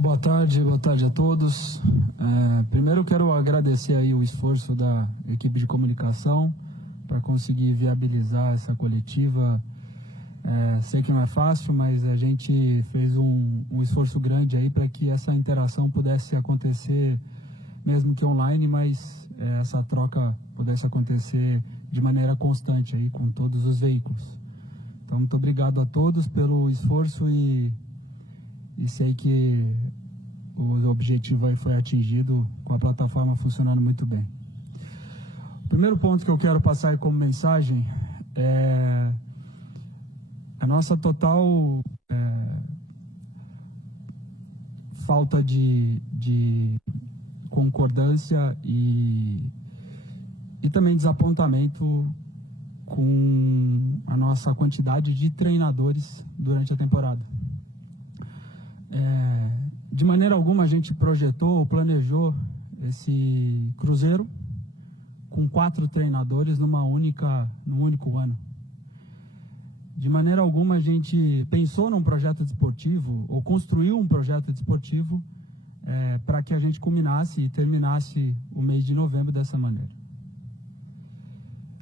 Boa tarde a todos. Primeiro eu quero agradecer aí o esforço da equipe de comunicação para conseguir viabilizar essa coletiva. Sei que não é fácil, mas a gente fez um esforço grande aí para que essa interação pudesse acontecer, mesmo que online, mas essa troca pudesse acontecer de maneira constante aí com todos os veículos. Então, muito obrigado a todos pelo esforço e sei que o objetivo aí foi atingido com a plataforma funcionando muito bem. O primeiro ponto que eu quero passar aí como mensagem é a nossa total falta de concordância e também desapontamento com a nossa quantidade de treinadores durante a temporada. De maneira alguma a gente projetou ou planejou esse Cruzeiro com 4 treinadores num único ano. De maneira alguma a gente pensou num projeto desportivo ou construiu um projeto desportivo para que a gente culminasse e terminasse o mês de novembro dessa maneira.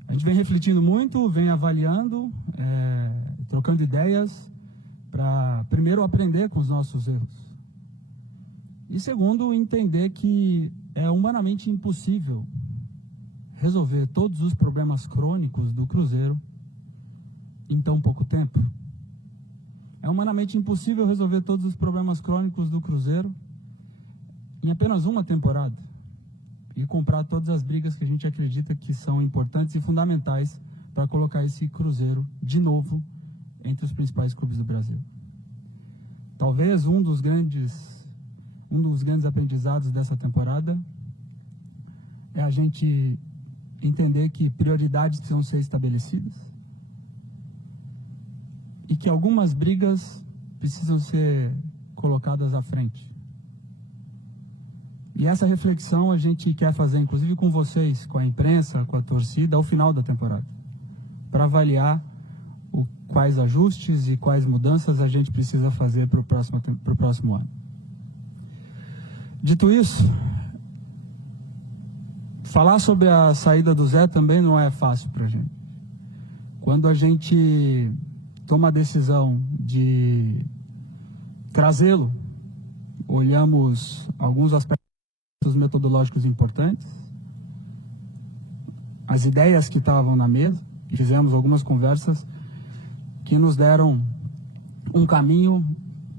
A gente vem refletindo muito, vem avaliando, trocando ideias para, primeiro, aprender com os nossos erros. E, segundo, entender que é humanamente impossível resolver todos os problemas crônicos do Cruzeiro em tão pouco tempo. É humanamente impossível resolver todos os problemas crônicos do Cruzeiro em apenas uma temporada e comprar todas as brigas que a gente acredita que são importantes e fundamentais para colocar esse Cruzeiro de novo entre os principais clubes do Brasil. Talvez um dos grandes aprendizados dessa temporada é a gente entender que prioridades precisam ser estabelecidas e que algumas brigas precisam ser colocadas à frente. E essa reflexão a gente quer fazer, inclusive com vocês, com a imprensa, com a torcida, ao final da temporada, para avaliar quais ajustes e quais mudanças a gente precisa fazer para o próximo ano. Dito isso, falar sobre a saída do Zé também não é fácil para a gente. Quando a gente toma a decisão de trazê-lo, olhamos alguns aspectos metodológicos importantes, as ideias que estavam na mesa, e fizemos algumas conversas que nos deram um caminho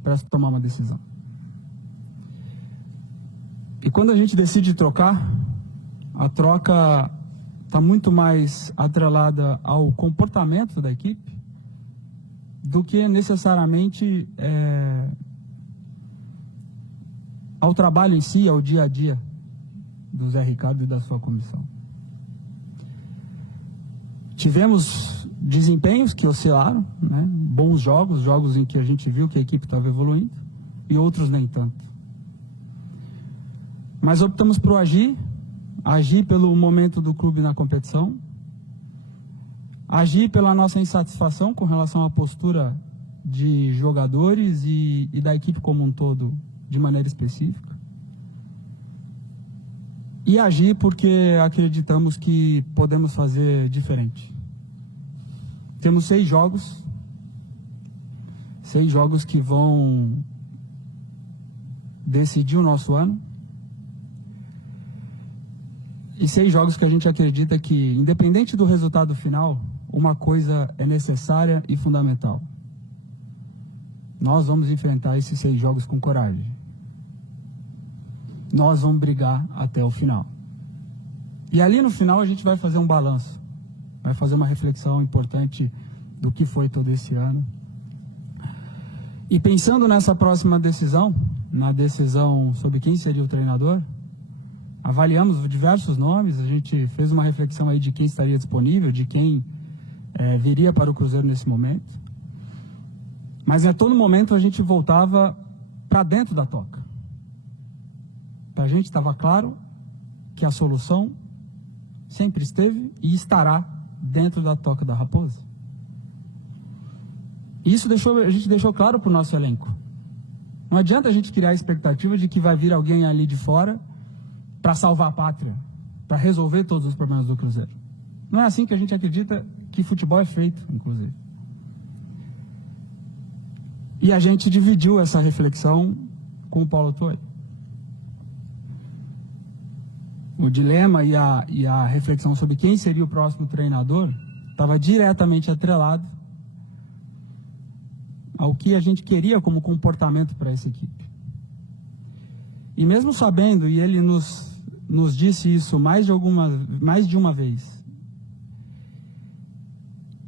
para tomar uma decisão. E quando a gente decide trocar, a troca está muito mais atrelada ao comportamento da equipe do que necessariamente ao trabalho em si, ao dia a dia do Zé Ricardo e da sua comissão. Tivemos desempenhos que oscilaram, né? Bons jogos em que a gente viu que a equipe estava evoluindo, e outros nem tanto. Mas optamos por agir pelo momento do clube na competição, agir pela nossa insatisfação com relação à postura de jogadores e da equipe como um todo, de maneira específica, e agir porque acreditamos que podemos fazer diferente. Temos 6 jogos que vão decidir o nosso ano, e 6 jogos que a gente acredita que, independente do resultado final, uma coisa é necessária e fundamental: nós vamos enfrentar esses 6 jogos com coragem. Nós vamos brigar até o final. E ali no final a gente vai fazer um balanço, vai fazer uma reflexão importante do que foi todo esse ano. E pensando nessa próxima decisão, na decisão sobre quem seria o treinador, avaliamos diversos nomes, a gente fez uma reflexão aí de quem estaria disponível, de quem viria para o Cruzeiro nesse momento. Mas a todo momento a gente voltava para dentro da toca. Para a gente estava claro que a solução sempre esteve e estará dentro da toca da Raposa. E isso a gente deixou claro para o nosso elenco. Não adianta a gente criar a expectativa de que vai vir alguém ali de fora para salvar a pátria, para resolver todos os problemas do Cruzeiro. Não é assim que a gente acredita que futebol é feito, inclusive. E a gente dividiu essa reflexão com o Paulo Autuori. O dilema e a reflexão sobre quem seria o próximo treinador estava diretamente atrelado ao que a gente queria como comportamento para essa equipe. E mesmo sabendo, e ele nos disse isso mais de uma vez,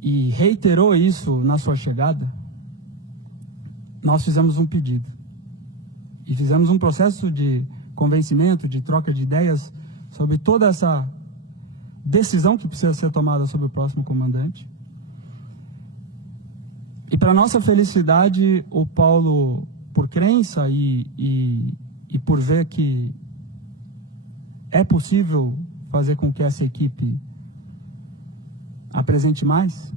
e reiterou isso na sua chegada, nós fizemos um pedido. E fizemos um processo de convencimento, de troca de ideias sobre toda essa decisão que precisa ser tomada sobre o próximo comandante. E para nossa felicidade, o Paulo, por crença e por ver que é possível fazer com que essa equipe apresente mais,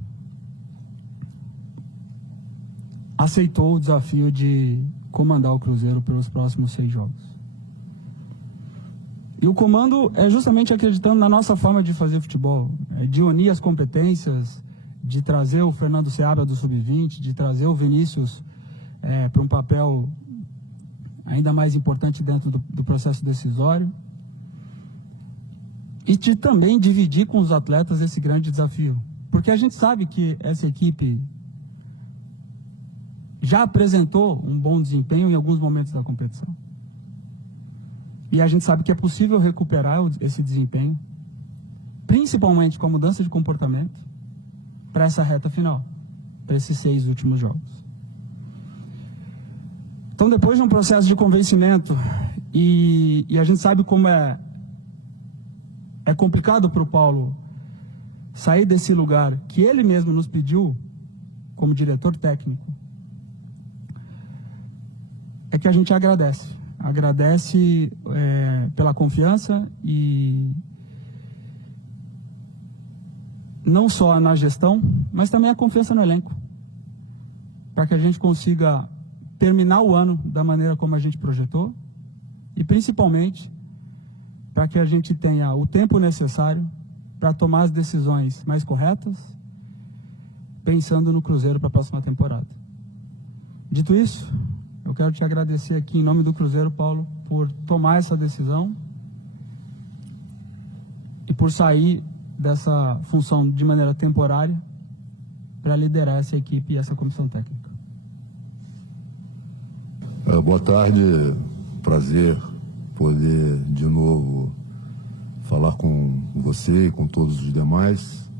aceitou o desafio de comandar o Cruzeiro pelos próximos 6 jogos. E o comando é justamente acreditando na nossa forma de fazer futebol, de unir as competências, de trazer o Fernando Seabra do Sub-20, de trazer o Vinícius para um papel ainda mais importante dentro do processo decisório, e de também dividir com os atletas esse grande desafio. Porque a gente sabe que essa equipe já apresentou um bom desempenho em alguns momentos da competição. E a gente sabe que é possível recuperar esse desempenho, principalmente com a mudança de comportamento, para essa reta final, para esses 6 últimos jogos. Então, depois de um processo de convencimento, e a gente sabe como é complicado para o Paulo sair desse lugar que ele mesmo nos pediu como diretor técnico, é que a gente agradece pela confiança, e não só na gestão, mas também a confiança no elenco, para que a gente consiga terminar o ano da maneira como a gente projetou, e principalmente para que a gente tenha o tempo necessário para tomar as decisões mais corretas, pensando no Cruzeiro para a próxima temporada. Dito isso, eu quero te agradecer aqui em nome do Cruzeiro, Paulo, por tomar essa decisão e por sair dessa função de maneira temporária para liderar essa equipe e essa comissão técnica. Boa tarde, prazer poder de novo falar com você e com todos os demais.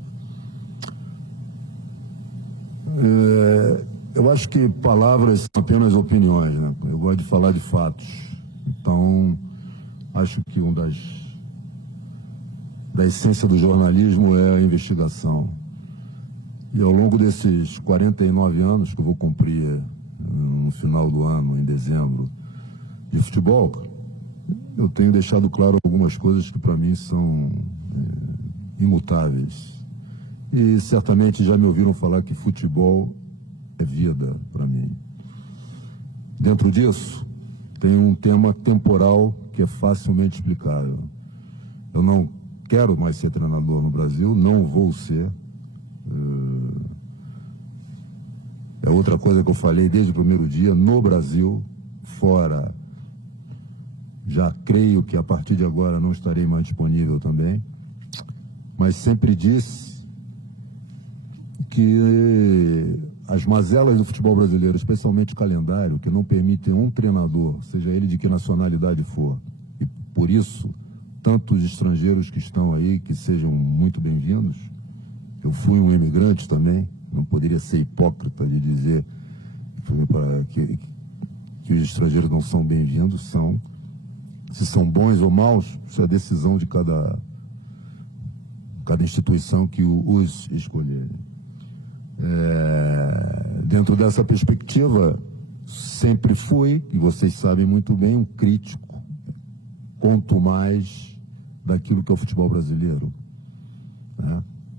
Eu acho que palavras são apenas opiniões, né? Eu gosto de falar de fatos. Então, acho que da essência do jornalismo é a investigação. E ao longo desses 49 anos que eu vou cumprir no final do ano, em dezembro, de futebol, eu tenho deixado claro algumas coisas que para mim são imutáveis. E certamente já me ouviram falar que futebol é vida para mim. Dentro disso, tem um tema temporal que é facilmente explicável. Eu não quero mais ser treinador no Brasil, não vou ser. É outra coisa que eu falei desde o primeiro dia. No Brasil, fora, já creio que a partir de agora não estarei mais disponível também. Mas sempre disse que as mazelas do futebol brasileiro, especialmente o calendário, que não permitem um treinador, seja ele de que nacionalidade for, e por isso, tantos estrangeiros que estão aí, que sejam muito bem-vindos. Eu fui um imigrante também, não poderia ser hipócrita de dizer que os estrangeiros não são bem-vindos, são. Se são bons ou maus, isso é decisão de cada instituição que os escolher. Dentro dessa perspectiva, sempre fui, e vocês sabem muito bem, um crítico, quanto mais daquilo que é o futebol brasileiro.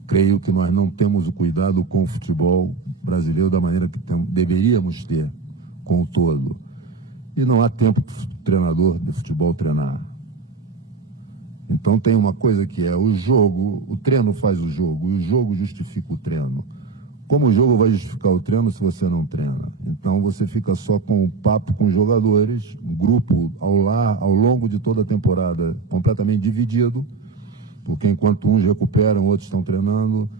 Creio que nós não temos o cuidado com o futebol brasileiro da maneira que deveríamos ter com o todo. e não há tempo para o treinador de futebol treinar. Então tem uma coisa que é o jogo, o treino faz o jogo, e o jogo justifica o treino. Como o jogo vai justificar o treino se você não treina? Então você fica só com o papo com os jogadores, um grupo ao longo de toda a temporada completamente dividido, porque enquanto uns recuperam, outros estão treinando.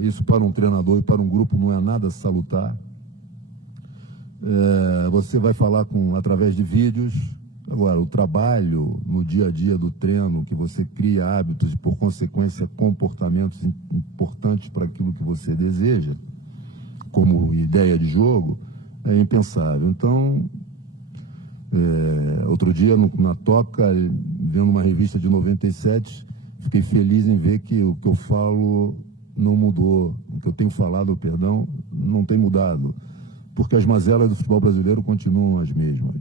Isso para um treinador e para um grupo não é nada salutar. Você vai falar através de vídeos. Agora, o trabalho no dia a dia do treino, que você cria hábitos e, por consequência, comportamentos importantes para aquilo que você deseja, como ideia de jogo, é impensável. Então, outro dia, na Toca, vendo uma revista de 97, fiquei feliz em ver que o que eu falo não mudou. O que eu tenho falado, perdão, não tem mudado. Porque as mazelas do futebol brasileiro continuam as mesmas.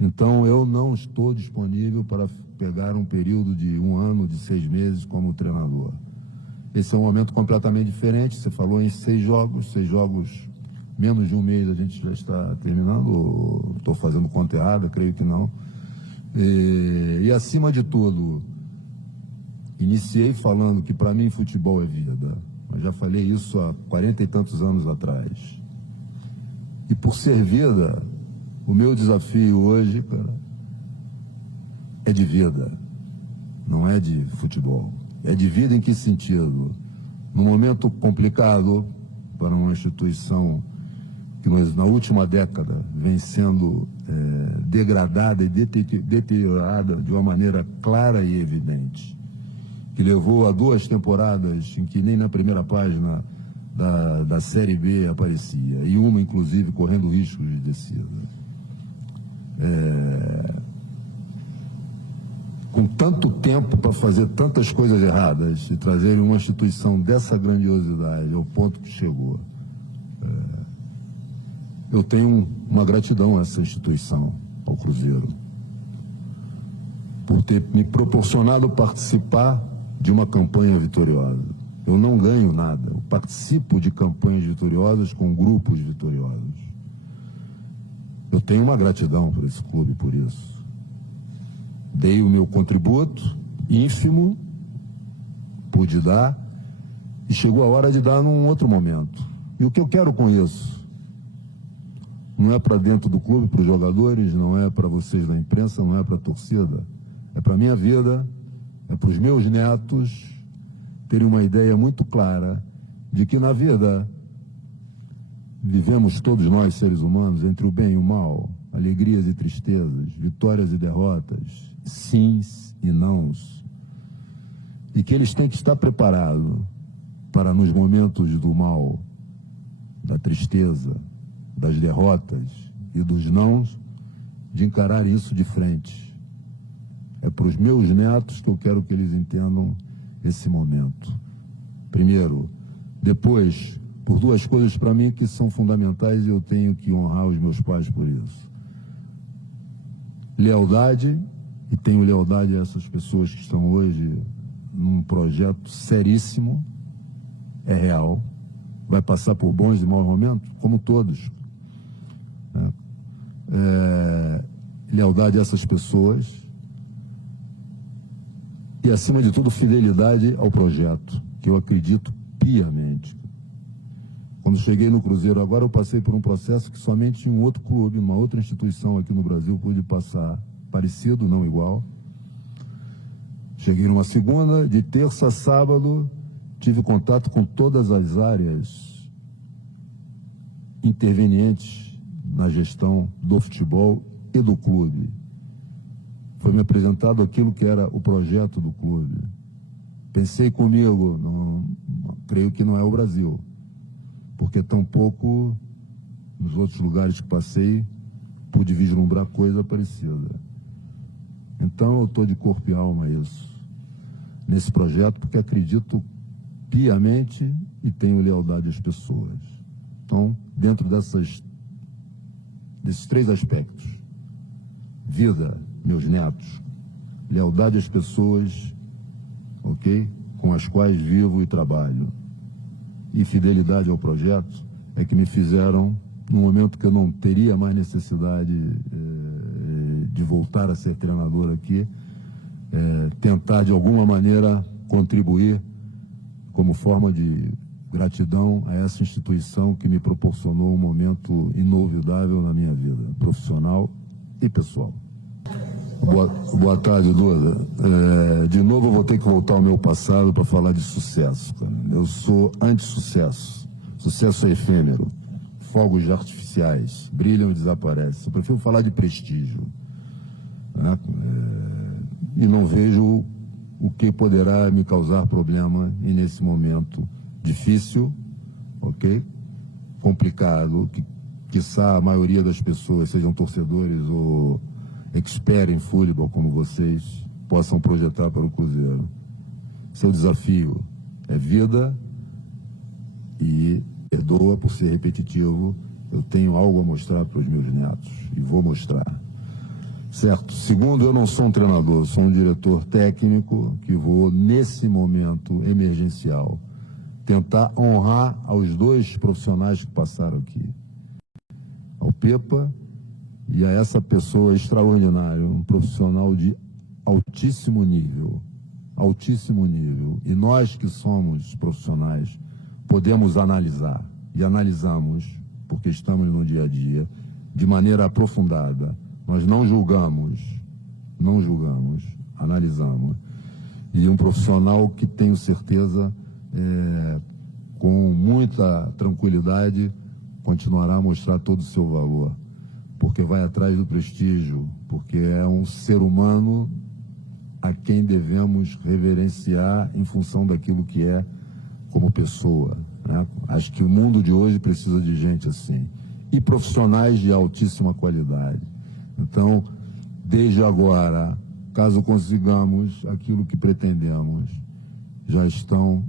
Então, eu não estou disponível para pegar um período de 1 ano, de 6 meses como treinador. Esse é um momento completamente diferente. Você falou em 6 jogos, menos de 1 mês a gente já está terminando. Estou fazendo conta errada, creio que não. E acima de tudo, iniciei falando que para mim futebol é vida. Mas já falei isso há 40 e tantos anos atrás. E por ser vida, o meu desafio hoje, cara, é de vida, não é de futebol. É de vida em que sentido? Num momento complicado para uma instituição que na última década vem sendo degradada e deteriorada de uma maneira clara e evidente, que levou a 2 temporadas em que nem na primeira página da Série B aparecia, e uma, inclusive, correndo risco de descida. Com tanto tempo para fazer tantas coisas erradas e trazer uma instituição dessa grandiosidade ao ponto que chegou, eu tenho uma gratidão a essa instituição, ao Cruzeiro, por ter me proporcionado participar de uma campanha vitoriosa. Eu não ganho nada, eu participo de campanhas vitoriosas com grupos vitoriosos. Eu tenho uma gratidão por esse clube, por isso. Dei o meu contributo, ínfimo, pude dar, e chegou a hora de dar num outro momento. E o que eu quero com isso? Não é para dentro do clube, para os jogadores, não é para vocês da imprensa, não é para a torcida. É para a minha vida, é para os meus netos terem uma ideia muito clara de que na vida vivemos todos nós, seres humanos, entre o bem e o mal, alegrias e tristezas, vitórias e derrotas, sims e nãos. E que eles têm que estar preparados para, nos momentos do mal, da tristeza, das derrotas e dos nãos, de encarar isso de frente. É para os meus netos que eu quero que eles entendam esse momento. Primeiro. Depois, por 2 coisas para mim que são fundamentais e eu tenho que honrar os meus pais por isso. Lealdade, e tenho lealdade a essas pessoas que estão hoje num projeto seríssimo, é real, vai passar por bons e maus momentos, como todos. Lealdade a essas pessoas e, acima de tudo, fidelidade ao projeto, que eu acredito piamente. Quando cheguei no Cruzeiro agora, eu passei por um processo que somente um outro clube, uma outra instituição aqui no Brasil pôde passar, parecido, não igual. Cheguei numa segunda, de terça a sábado, tive contato com todas as áreas intervenientes na gestão do futebol e do clube. Foi-me apresentado aquilo que era o projeto do clube. Pensei comigo, creio que não é o Brasil, porque tampouco nos outros lugares que passei pude vislumbrar coisa parecida. Então eu estou de corpo e alma a isso, nesse projeto, porque acredito piamente e tenho lealdade às pessoas. Então, dentro desses 3 aspectos, vida, meus netos, lealdade às pessoas, ok? Com as quais vivo e trabalho, e fidelidade ao projeto, é que me fizeram, no momento que eu não teria mais necessidade voltar a ser treinador aqui, tentar de alguma maneira contribuir como forma de gratidão a essa instituição que me proporcionou um momento inolvidável na minha vida, profissional e pessoal. Boa tarde, Duda. De novo eu vou ter que voltar ao meu passado para falar de sucesso, cara. Eu sou anti-sucesso. Sucesso é efêmero. Fogos artificiais brilham e desaparecem. Eu prefiro falar de prestígio, né? E não vejo o que poderá me causar problema e nesse momento difícil, ok? Complicado, que quiçá a maioria das pessoas, sejam torcedores ou expert em futebol como vocês, possam projetar para o Cruzeiro. Seu desafio é vida e, perdoa por ser repetitivo, eu tenho algo a mostrar para os meus netos e vou mostrar. Certo. Segundo, eu não sou um treinador, sou um diretor técnico que vou, nesse momento emergencial, tentar honrar aos dois profissionais que passaram aqui, ao Pepa e a essa pessoa extraordinária, um profissional de altíssimo nível, e nós que somos profissionais podemos analisar, e analisamos, porque estamos no dia a dia, de maneira aprofundada. Nós não julgamos, analisamos. E um profissional que tenho certeza, com muita tranquilidade, continuará a mostrar todo o seu valor, porque vai atrás do prestígio, porque é um ser humano a quem devemos reverenciar em função daquilo que é como pessoa, né? Acho que o mundo de hoje precisa de gente assim, e profissionais de altíssima qualidade. Então, desde agora, caso consigamos aquilo que pretendemos, já estão,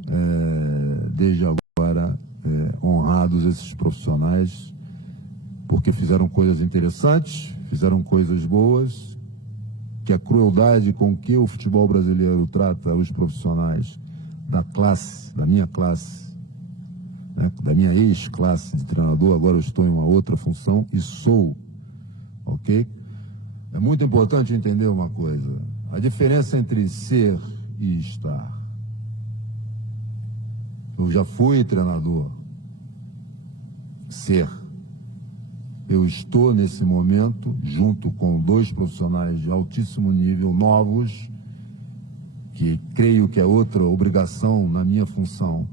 desde agora, honrados esses profissionais, porque fizeram coisas interessantes, fizeram coisas boas, que a crueldade com que o futebol brasileiro trata os profissionais da classe, da minha classe, né, da minha ex-classe de treinador, agora eu estou em uma outra função e sou, ok? É muito importante entender uma coisa, a diferença entre ser e estar. Eu já fui treinador. Ser. Eu estou nesse momento junto com dois profissionais de altíssimo nível, novos, que creio que é outra obrigação na minha função,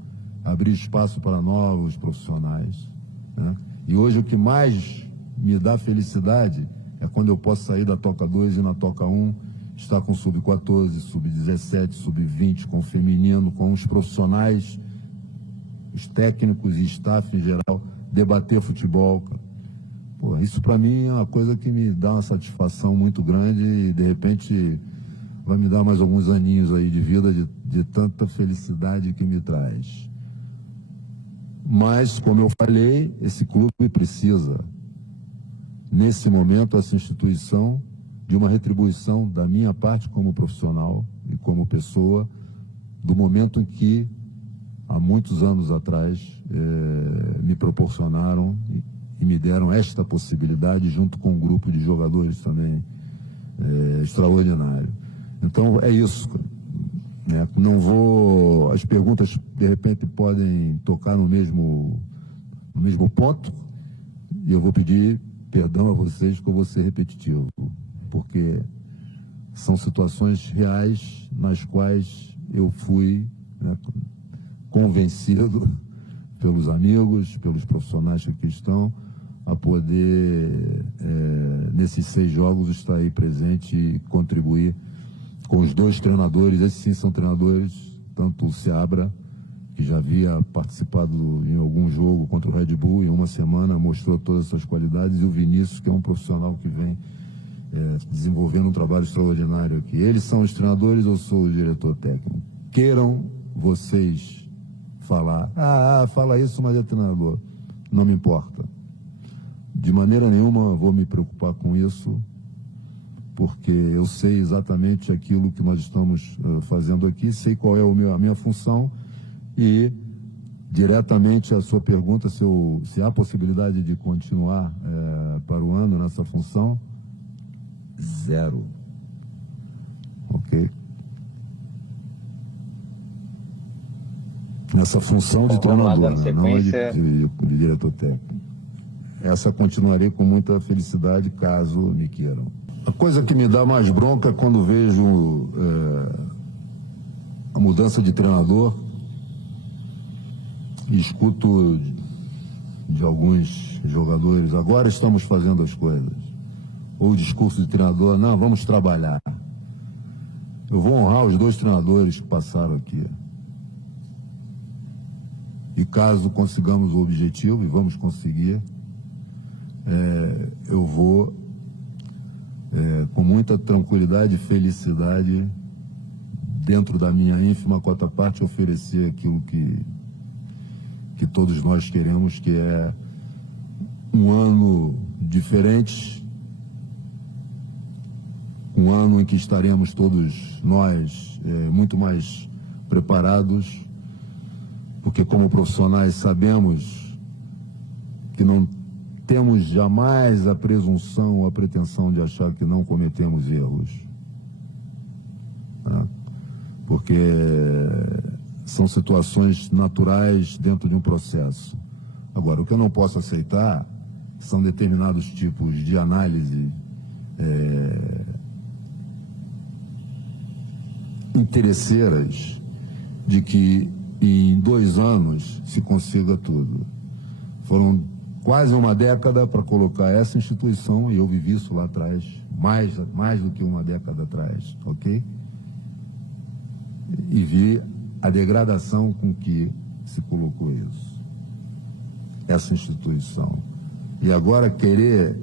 abrir espaço para novos profissionais, né? E hoje o que mais me dá felicidade é quando eu posso sair da Toca 2 e na Toca 1 estar com sub-14, sub-17, sub-20, com o feminino, com os profissionais, os técnicos e staff em geral, debater futebol. Pô, isso para mim é uma coisa que me dá uma satisfação muito grande e de repente vai me dar mais alguns aninhos aí de vida de tanta felicidade que me traz. Mas, como eu falei, esse clube precisa, nesse momento, essa instituição, de uma retribuição da minha parte como profissional e como pessoa, do momento em que, há muitos anos atrás, me proporcionaram e me deram esta possibilidade, junto com um grupo de jogadores também extraordinário. Então, é isso, né? Não vou... As perguntas, de repente, podem tocar no mesmo ponto, e eu vou pedir perdão a vocês que eu vou ser repetitivo, porque são situações reais nas quais eu fui, né, convencido pelos amigos, pelos profissionais que aqui estão, a poder, nesses 6 jogos, estar aí presente e contribuir com os dois treinadores. Esses sim são treinadores, tanto o Seabra, que já havia participado em algum jogo contra o Red Bull em uma semana, mostrou todas as suas qualidades, e o Vinícius, que é um profissional que vem desenvolvendo um trabalho extraordinário aqui. Eles são os treinadores, eu sou o diretor técnico. Queiram vocês falar, fala isso, mas é treinador. Não me importa. De maneira nenhuma vou me preocupar com isso, porque eu sei exatamente aquilo que nós estamos fazendo aqui, sei qual é a minha função. E, diretamente à sua pergunta, se há possibilidade de continuar para o ano nessa função, Zero. Ok? Nessa função de treinador, né? Não de diretor técnico. Essa continuarei com muita felicidade, caso me queiram. A coisa que me dá mais bronca é quando vejo a mudança de treinador e escuto de alguns jogadores: agora estamos fazendo as coisas. Ou o discurso de treinador: não, vamos trabalhar. Eu vou honrar os 2 treinadores que passaram aqui. E caso consigamos o objetivo, e vamos conseguir, eu vou, com muita tranquilidade e felicidade, dentro da minha ínfima cota parte, oferecer aquilo que todos nós queremos, que é um ano diferente, um ano em que estaremos todos nós muito mais preparados, porque como profissionais sabemos que não temos jamais a presunção ou a pretensão de achar que não cometemos erros, né? Porque são situações naturais dentro de um processo. Agora, o que eu não posso aceitar são determinados tipos de análise interesseiras de que em 2 anos se consiga tudo. Foram quase uma década para colocar essa instituição, e eu vivi isso lá atrás, mais do que uma década atrás, ok? E vi a degradação com que se colocou isso, essa instituição. E agora querer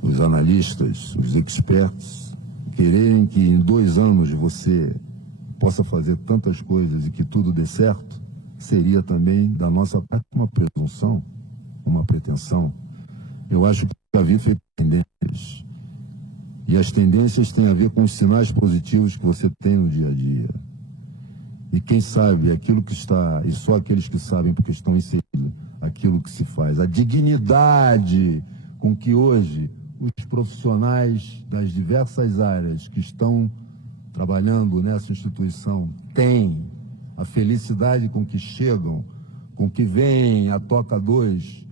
os analistas, os experts, quererem que em 2 anos você possa fazer tantas coisas e que tudo dê certo, seria também da nossa parte uma presunção, uma pretensão. Eu acho que a vida foi tendências. E as tendências têm a ver com os sinais positivos que você tem no dia a dia. E quem sabe aquilo que está, e só aqueles que sabem porque estão inseridos, aquilo que se faz. A dignidade com que hoje os profissionais das diversas áreas que estão trabalhando nessa instituição têm, a felicidade com que chegam, com que vêm a Toca 2,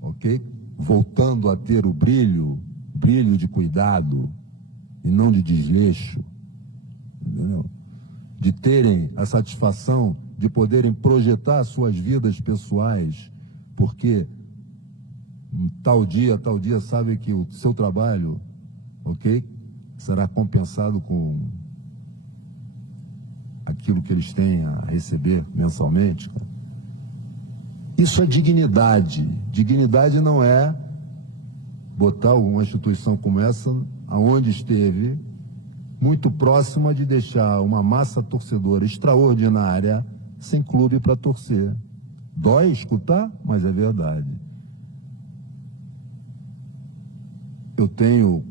ok? Voltando a ter o brilho de cuidado e não de desleixo, entendeu? De terem a satisfação de poderem projetar suas vidas pessoais, porque tal dia sabe que o seu trabalho, ok, será compensado com aquilo que eles têm a receber mensalmente. Isso é dignidade. Dignidade não é botar uma instituição como essa, aonde esteve, muito próxima de deixar uma massa torcedora extraordinária sem clube para torcer. Dói escutar, mas é verdade. Eu tenho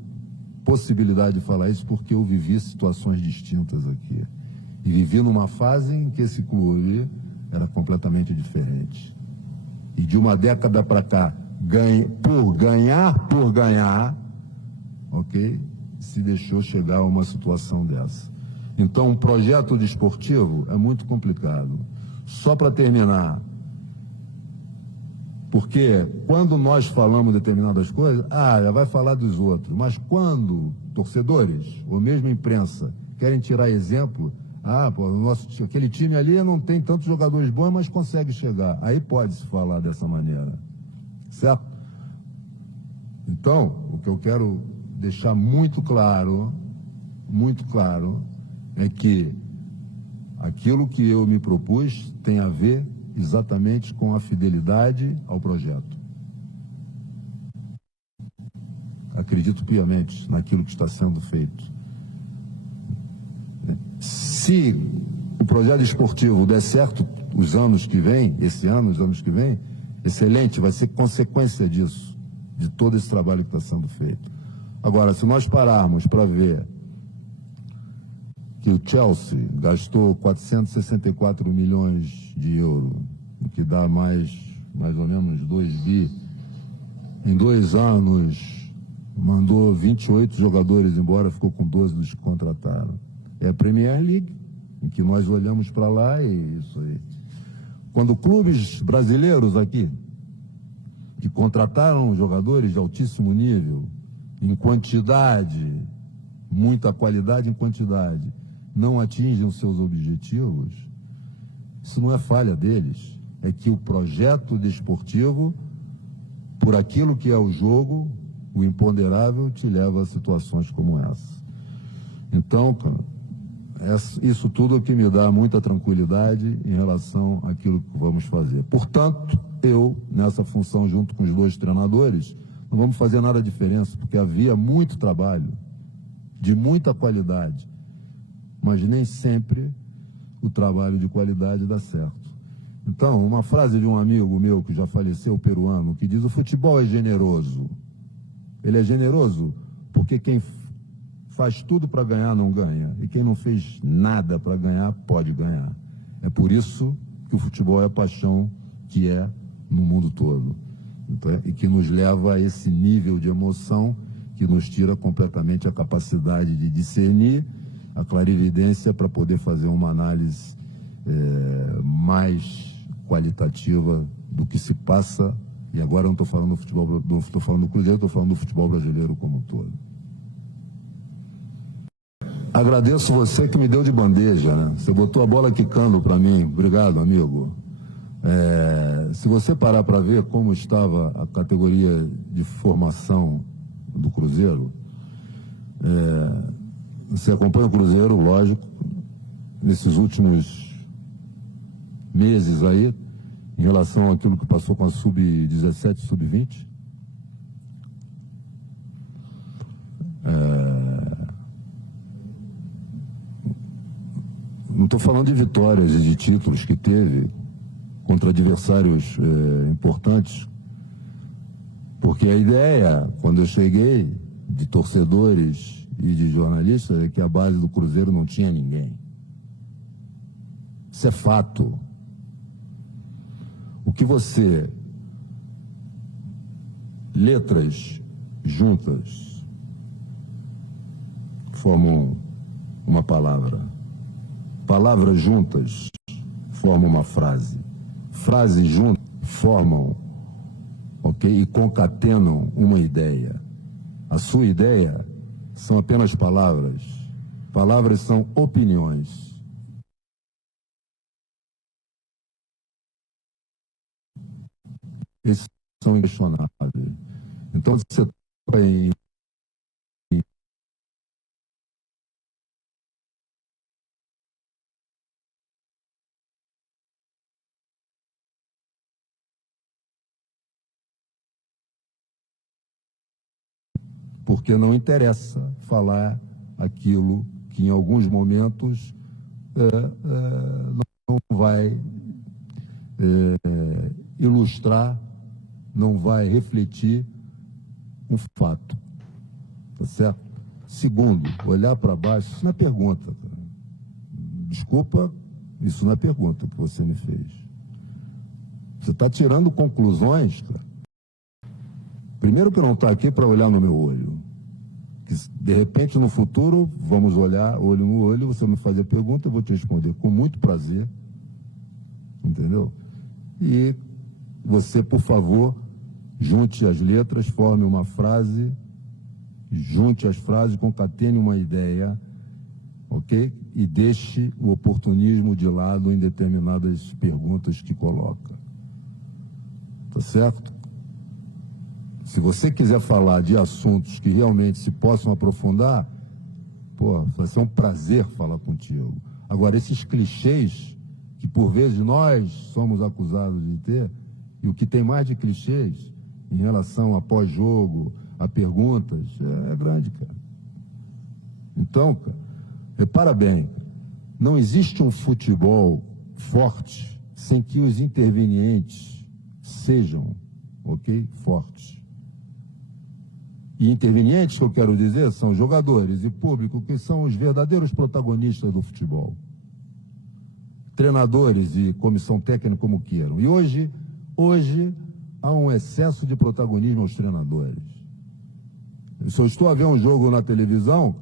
possibilidade de falar isso porque eu vivi situações distintas aqui. E vivi numa fase em que esse clube era completamente diferente. E de uma década para cá, por ganhar, ok? Se deixou chegar a uma situação dessa. Então, um projeto desportivo é muito complicado. Só para terminar, porque quando nós falamos determinadas coisas, já vai falar dos outros, mas quando torcedores, ou mesmo imprensa, querem tirar exemplo, aquele time ali não tem tantos jogadores bons, mas consegue chegar. Aí pode-se falar dessa maneira, certo? Então, o que eu quero deixar muito claro, é que aquilo que eu me propus tem a ver exatamente com a fidelidade ao projeto. Acredito piamente naquilo que está sendo feito. Se o projeto esportivo der certo os anos que vêm, esse ano, os anos que vêm, excelente, vai ser consequência disso, de todo esse trabalho que está sendo feito. Agora, se nós pararmos para ver que o Chelsea gastou 464 milhões de euros, o que dá mais ou menos 2 bi, em 2 anos mandou 28 jogadores embora, ficou com 12 dos que contrataram. É a Premier League, em que nós olhamos para lá e isso aí. Quando clubes brasileiros aqui, que contrataram jogadores de altíssimo nível, em quantidade, muita qualidade em quantidade, não atingem os seus objetivos, isso não é falha deles, é que o projeto desportivo, por aquilo que é o jogo, o imponderável, te leva a situações como essa. Então, cara, isso tudo é que me dá muita tranquilidade em relação àquilo que vamos fazer. Portanto, eu, nessa função, junto com os 2 treinadores, não vamos fazer nada de diferença, porque havia muito trabalho, de muita qualidade, mas nem sempre o trabalho de qualidade dá certo. Então, uma frase de um amigo meu que já faleceu, peruano, que diz: o futebol é generoso. Ele é generoso porque quem faz tudo para ganhar não ganha, e quem não fez nada para ganhar pode ganhar. É por isso que o futebol é a paixão que é no mundo todo, então, e que nos leva a esse nível de emoção que nos tira completamente a capacidade de discernir, a clarividência para poder fazer uma análise mais qualitativa do que se passa. E agora eu não estou falando do futebol, estou falando do Cruzeiro, estou falando do futebol brasileiro como um todo. Agradeço você que me deu de bandeja, né? Você botou a bola quicando para mim. Obrigado, amigo. Se você parar para ver como estava a categoria de formação do Cruzeiro, você acompanha o Cruzeiro, lógico, nesses últimos meses aí, em relação àquilo que passou com a Sub-17 e Sub-20. Não estou falando de vitórias e de títulos que teve contra adversários importantes, porque a ideia, quando eu cheguei, de torcedores e de jornalistas, é que a base do Cruzeiro não tinha ninguém. Isso é fato. O que você, letras juntas, formam uma palavra. Palavras juntas formam uma frase. Frases juntas formam, ok, e concatenam uma ideia. A sua ideia são apenas palavras. Palavras são opiniões. Esses são inquestionáveis. Então, você está em porque não interessa falar aquilo que em alguns momentos não vai ilustrar, não vai refletir um fato, tá certo? Segundo, olhar para baixo, isso não é pergunta, cara. Desculpa, isso não é pergunta que você me fez. Você está tirando conclusões, cara. Primeiro que não está aqui para olhar no meu olho. Que, de repente, no futuro, vamos olhar olho no olho, você me fazer pergunta, eu vou te responder com muito prazer. Entendeu? E você, por favor, junte as letras, forme uma frase, junte as frases, concatene uma ideia, ok? E deixe o oportunismo de lado em determinadas perguntas que coloca. Tá certo? Se você quiser falar de assuntos que realmente se possam aprofundar, pô, vai ser um prazer falar contigo. Agora, esses clichês que por vezes nós somos acusados de ter, e o que tem mais de clichês em relação a pós-jogo, a perguntas, é grande, cara. Então, cara, repara bem, não existe um futebol forte sem que os intervenientes sejam, ok, fortes. E intervenientes, que eu quero dizer, são jogadores e público que são os verdadeiros protagonistas do futebol. Treinadores e comissão técnica, como queiram. E hoje há um excesso de protagonismo aos treinadores. Se eu estou a ver um jogo na televisão,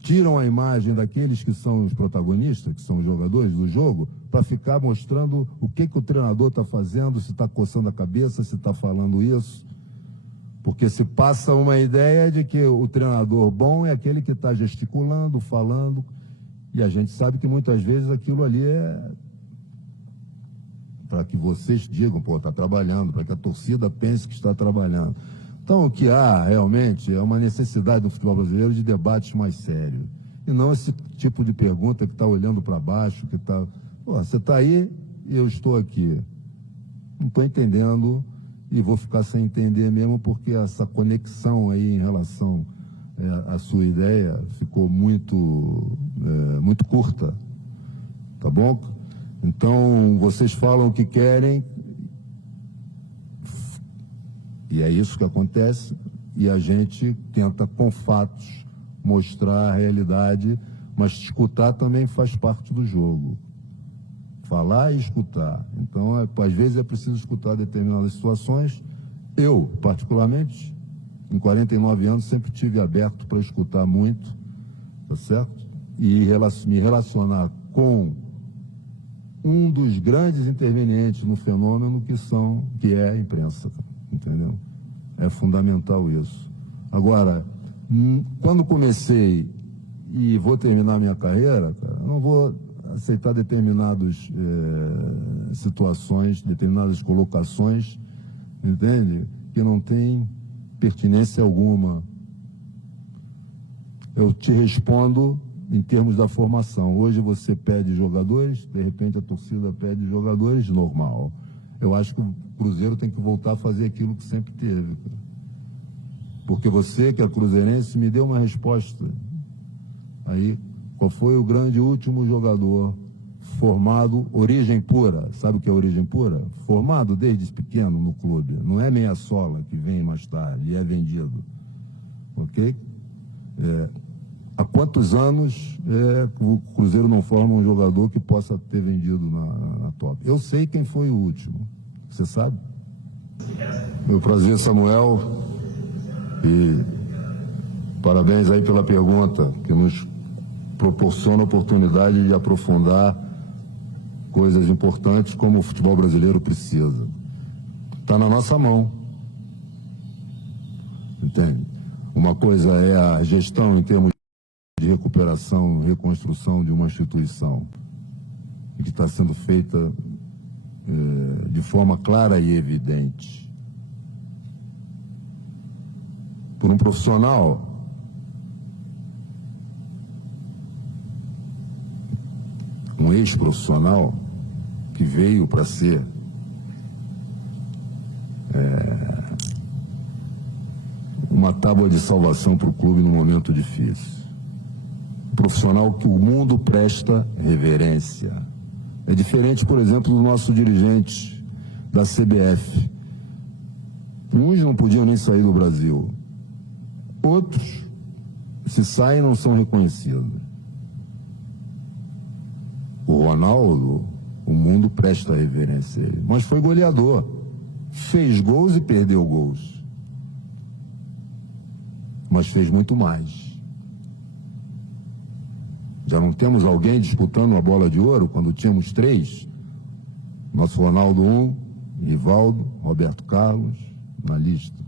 tiram a imagem daqueles que são os protagonistas, que são os jogadores do jogo, para ficar mostrando o que o treinador está fazendo, se está coçando a cabeça, se está falando isso. Porque se passa uma ideia de que o treinador bom é aquele que está gesticulando, falando, e a gente sabe que muitas vezes aquilo ali é para que vocês digam, pô, está trabalhando, para que a torcida pense que está trabalhando. Então, o que há realmente é uma necessidade do futebol brasileiro de debates mais sérios. E não esse tipo de pergunta que está olhando para baixo, que está... Pô, você está aí e eu estou aqui. Não estou entendendo e vou ficar sem entender mesmo, porque essa conexão aí em relação à sua ideia ficou muito curta. Tá bom? Então, vocês falam o que querem, e é isso que acontece, e a gente tenta, com fatos, mostrar a realidade, mas escutar também faz parte do jogo. Falar e escutar. Então, às vezes é preciso escutar determinadas situações. Eu, particularmente, em 49 anos, sempre tive aberto para escutar muito, tá certo? E me relacionar com um dos grandes intervenientes no fenômeno que é a imprensa, entendeu? É fundamental isso. Agora, quando comecei e vou terminar minha carreira, cara, eu não vou aceitar determinadas situações, determinadas colocações, entende? Que não tem pertinência alguma. Eu te respondo em termos da formação. Hoje você pede jogadores, de repente a torcida pede jogadores, normal. Eu acho que o Cruzeiro tem que voltar a fazer aquilo que sempre teve. Porque você, que é cruzeirense, me deu uma resposta. Aí, qual foi o grande último jogador formado, origem pura? Sabe o que é origem pura? Formado desde pequeno no clube. Não é meia sola que vem mais tarde e é vendido. Ok? Há quantos anos o Cruzeiro não forma um jogador que possa ter vendido na top? Eu sei quem foi o último. Você sabe? Meu prazer, Samuel. E parabéns aí pela pergunta, que nos proporciona a oportunidade de aprofundar coisas importantes como o futebol brasileiro precisa. Está na nossa mão. Entende? Uma coisa é a gestão em termos de recuperação, reconstrução de uma instituição que está sendo feita de forma clara e evidente por um profissional um ex-profissional que veio para ser uma tábua de salvação para o clube num momento difícil. Um profissional que o mundo presta reverência. É diferente, por exemplo, do nosso dirigente da CBF. Uns não podiam nem sair do Brasil. Outros, se saem, não são reconhecidos. O Ronaldo, o mundo presta reverência a ele. Mas foi goleador. Fez gols e perdeu gols. Mas fez muito mais. Já não temos alguém disputando a bola de ouro quando tínhamos 3? Nosso Ronaldo 1, Rivaldo, Roberto Carlos, na lista.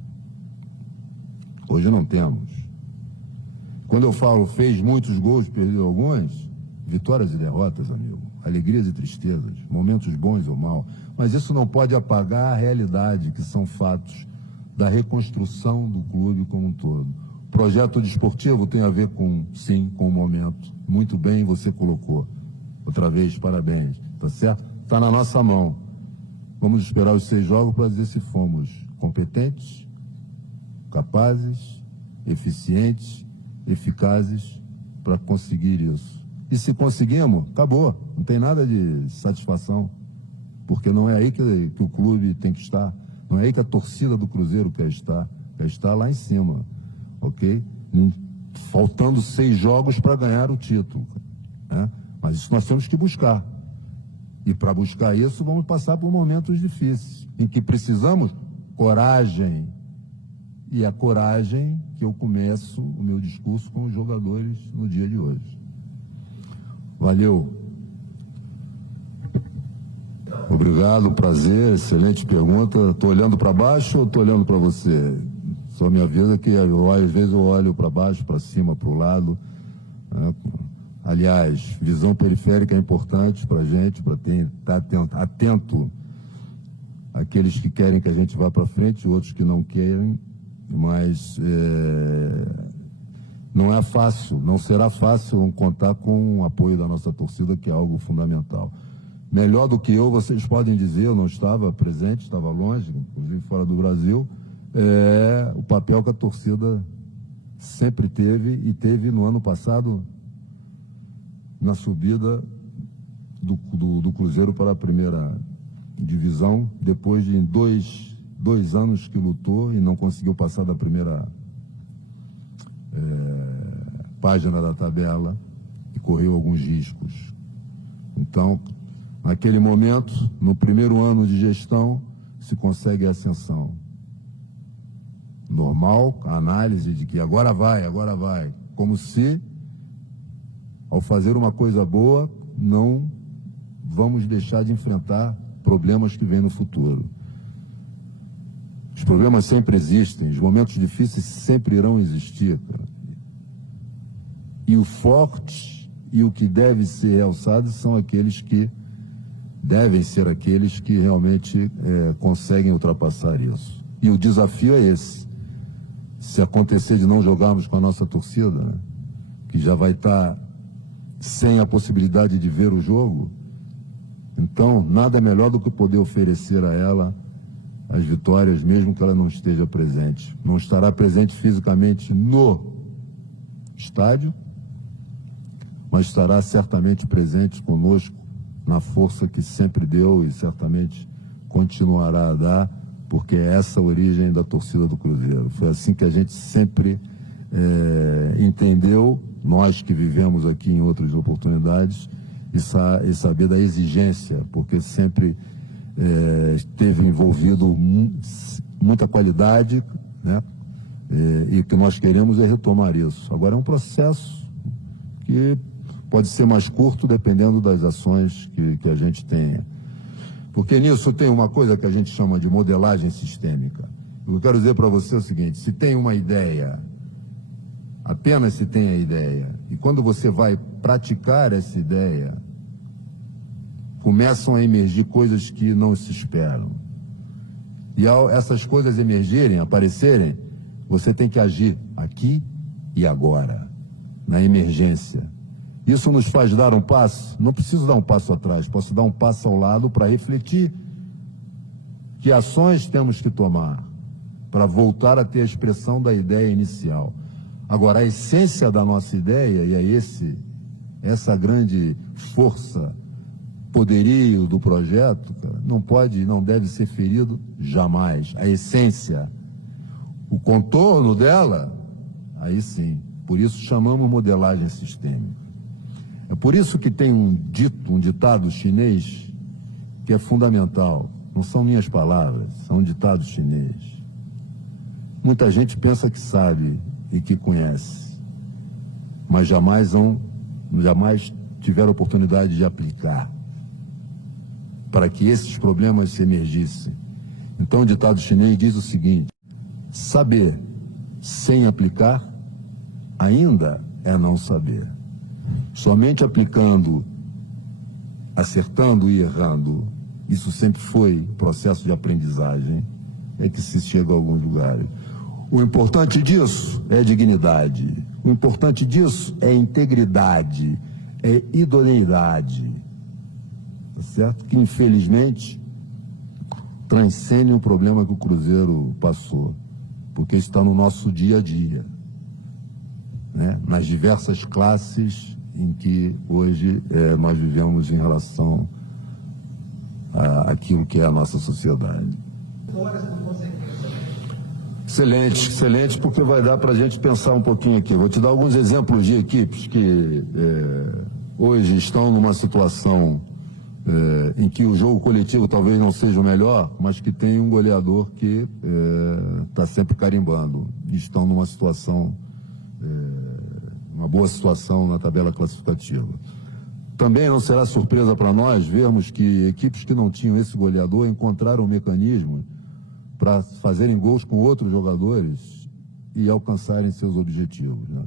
Hoje não temos. Quando eu falo fez muitos gols, perdeu alguns, vitórias e derrotas, amigo, alegrias e tristezas, momentos bons ou maus, mas isso não pode apagar a realidade, que são fatos da reconstrução do clube como um todo. O projeto desportivo tem a ver com, sim, com o momento. Muito bem, você colocou. Outra vez, parabéns, tá certo? Está na nossa mão. Vamos esperar os 6 jogos para dizer se fomos competentes, capazes, eficientes, eficazes para conseguir isso. E se conseguimos, acabou. Não tem nada de satisfação. Porque não é aí que o clube tem que estar. Não é aí que a torcida do Cruzeiro quer estar. Quer estar lá em cima. Ok? Faltando 6 jogos para ganhar o título. Né? Mas isso nós temos que buscar. E para buscar isso, vamos passar por momentos difíceis, em que precisamos coragem. E a coragem que eu começo o meu discurso com os jogadores no dia de hoje. Valeu. Obrigado, prazer, excelente pergunta. Estou olhando para baixo ou estou olhando para você? Só me avisa que às vezes eu olho para baixo, para cima, para o lado. Né? Aliás, visão periférica é importante para a gente, para estar atento àqueles que querem que a gente vá para frente, outros que não querem, mas não é fácil, não será fácil contar com o apoio da nossa torcida, que é algo fundamental. Melhor do que eu, vocês podem dizer, eu não estava presente, estava longe, inclusive fora do Brasil, o papel que a torcida sempre teve e teve no ano passado na subida do Cruzeiro para a primeira divisão, depois de dois anos que lutou e não conseguiu passar da primeira página da tabela e correu alguns riscos. Então, naquele momento, no primeiro ano de gestão, se consegue a ascensão. Normal, a análise de que agora vai, como se, ao fazer uma coisa boa, não vamos deixar de enfrentar problemas que vêm no futuro. Os problemas sempre existem, os momentos difíceis sempre irão existir, cara. E o forte e o que deve ser realçado são aqueles que devem ser aqueles que realmente conseguem ultrapassar isso. E o desafio é esse. Se acontecer de não jogarmos com a nossa torcida, né, que já vai estar sem a possibilidade de ver o jogo, então nada é melhor do que poder oferecer a ela as vitórias, mesmo que ela não esteja presente. Não estará presente fisicamente no estádio, mas estará certamente presente conosco na força que sempre deu e certamente continuará a dar, porque é essa a origem da torcida do Cruzeiro. Foi assim que a gente sempre entendeu, nós que vivemos aqui em outras oportunidades, e saber da exigência, porque sempre esteve envolvido muita qualidade, né? E o que nós queremos é retomar isso. Agora é um processo que pode ser mais curto dependendo das ações que a gente tenha. Porque nisso tem uma coisa que a gente chama de modelagem sistêmica. Eu quero dizer para você o seguinte: se tem uma ideia, apenas se tem a ideia, e quando você vai praticar essa ideia, começam a emergir coisas que não se esperam. E ao essas coisas emergirem, aparecerem, você tem que agir aqui e agora, na emergência. Isso nos faz dar um passo, não preciso dar um passo atrás, posso dar um passo ao lado para refletir que ações temos que tomar para voltar a ter a expressão da ideia inicial. Agora, a essência da nossa ideia, e é essa grande força, poderio do projeto, cara, não pode, não deve ser ferido jamais. A essência, o contorno dela, aí sim. Por isso chamamos modelagem sistêmica. É por isso que tem um ditado chinês que é fundamental. Não são minhas palavras, são ditados chineses. Muita gente pensa que sabe e que conhece, mas jamais tiveram oportunidade de aplicar para que esses problemas se emergissem. Então o ditado chinês diz o seguinte: saber sem aplicar ainda é não saber. Somente aplicando, acertando e errando, isso sempre foi processo de aprendizagem, é que se chega a alguns lugares. O importante disso é dignidade, o importante disso é integridade, é idoneidade, tá certo? Que infelizmente transcende o problema que o Cruzeiro passou, porque está no nosso dia a dia, né? Nas diversas classes em que hoje nós vivemos em relação àquilo que é a nossa sociedade. Excelente, excelente, porque vai dar para a gente pensar um pouquinho aqui. Vou te dar alguns exemplos de equipes que hoje estão numa situação em que o jogo coletivo talvez não seja o melhor, mas que tem um goleador que está sempre carimbando. Estão numa situação, uma boa situação na tabela classificativa. Também não será surpresa para nós vermos que equipes que não tinham esse goleador encontraram um mecanismo para fazerem gols com outros jogadores e alcançarem seus objetivos, né?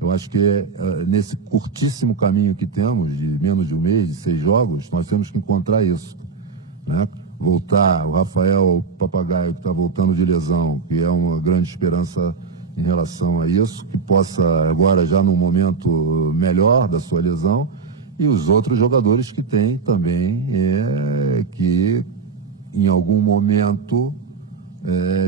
Eu acho que nesse curtíssimo caminho que temos, de menos de um mês, de 6 jogos, nós temos que encontrar isso, né? Voltar, o Rafael Papagaio, que está voltando de lesão, que é uma grande esperança em relação a isso, que possa agora já num momento melhor da sua lesão, e os outros jogadores que tem também, que em algum momento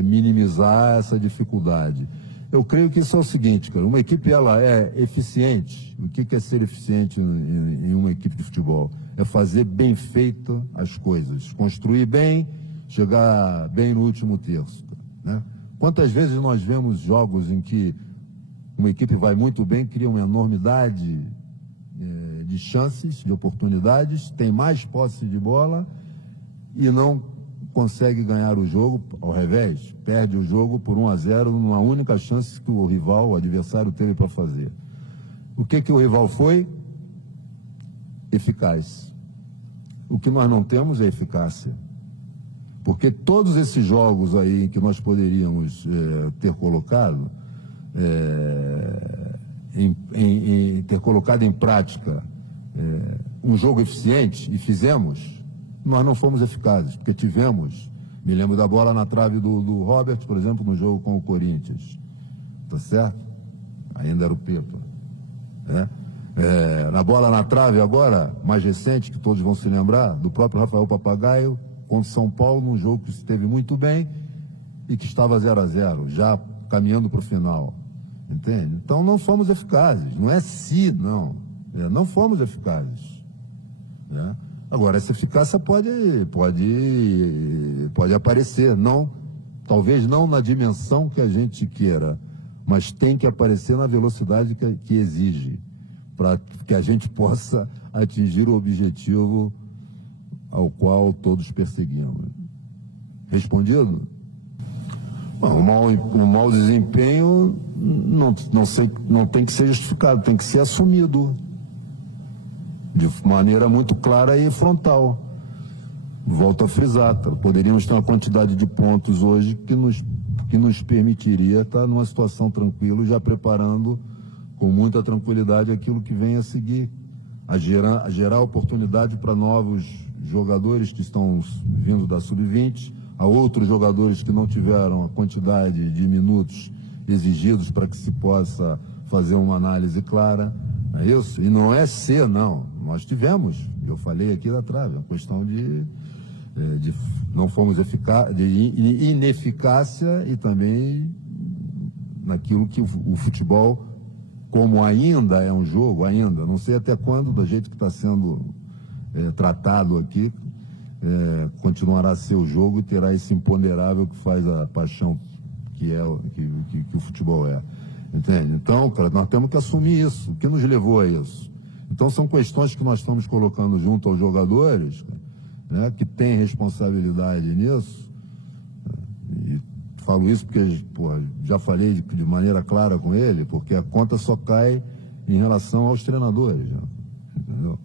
minimizar essa dificuldade. Eu creio que isso é o seguinte, cara, uma equipe ela é eficiente. O que é ser eficiente em uma equipe de futebol? É fazer bem feita as coisas, construir bem, chegar bem no último terço, né? Quantas vezes nós vemos jogos em que uma equipe vai muito bem, cria uma enormidade de chances, de oportunidades, tem mais posse de bola e não consegue ganhar o jogo, ao revés, perde o jogo por 1-0 numa única chance que o rival, o adversário, teve para fazer. O que o rival foi? Eficaz. O que nós não temos é eficácia. Porque todos esses jogos aí que nós poderíamos ter colocado, ter colocado em prática um jogo eficiente, e fizemos, nós não fomos eficazes, porque tivemos, me lembro da bola na trave do Robert, por exemplo, no jogo com o Corinthians, tá certo? Ainda era o Pepa, né? Na bola na trave agora, mais recente, que todos vão se lembrar, do próprio Rafael Papagaio, contra São Paulo, num jogo que esteve muito bem e que estava 0-0, já caminhando para o final, entende? Então não fomos eficazes, não é se, não, não fomos eficazes, né? Agora, essa eficácia pode aparecer, não, talvez não na dimensão que a gente queira, mas tem que aparecer na velocidade que exige, para que a gente possa atingir o objetivo ao qual todos perseguimos. Respondido? Bom, o mau desempenho não tem que ser justificado, tem que ser assumido de maneira muito clara e frontal. Volto a frisar, poderíamos ter uma quantidade de pontos hoje que nos permitiria estar numa situação tranquila, já preparando com muita tranquilidade aquilo que vem a seguir, a gerar oportunidade para novos jogadores que estão vindo da Sub-20, a outros jogadores que não tiveram a quantidade de minutos exigidos para que se possa fazer uma análise clara. É isso? E não é ser, não. Nós tivemos, eu falei aqui da trave, é uma questão de não fomos eficazes, de ineficácia e também naquilo que o futebol, como ainda é um jogo, ainda, não sei até quando, do jeito que está sendo tratado aqui, continuará a ser o jogo e terá esse imponderável que faz a paixão que o futebol é. Entende? Então, cara, nós temos que assumir isso. O que nos levou a isso? Então, são questões que nós estamos colocando junto aos jogadores, né, que têm responsabilidade nisso. E falo isso porque já falei de maneira clara com ele, porque a conta só cai em relação aos treinadores. Né? Entendeu?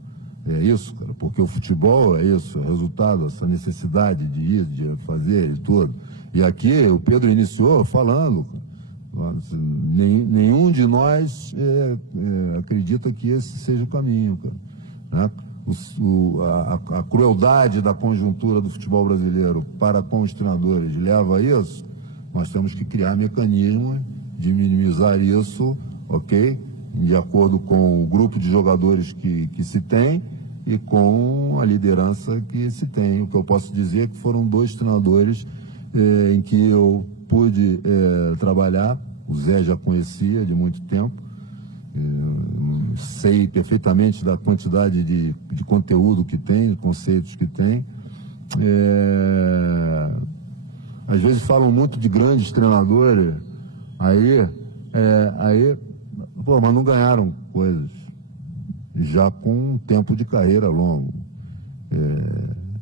É isso, cara, porque o futebol é isso, é resultado, essa necessidade de ir, de fazer e tudo. E aqui o Pedro iniciou falando, nenhum de nós acredita que esse seja o caminho, cara, né? A crueldade da conjuntura do futebol brasileiro para com os treinadores leva a isso. Nós temos que criar mecanismos de minimizar isso, ok? De acordo com o grupo de jogadores que se tem e com a liderança que se tem. O que eu posso dizer é que foram 2 treinadores em que eu pude trabalhar. O Zé já conhecia de muito tempo, sei perfeitamente da quantidade de conteúdo que tem, de conceitos que tem. Às vezes falam muito de grandes treinadores, mas não ganharam coisas, já com um tempo de carreira longo.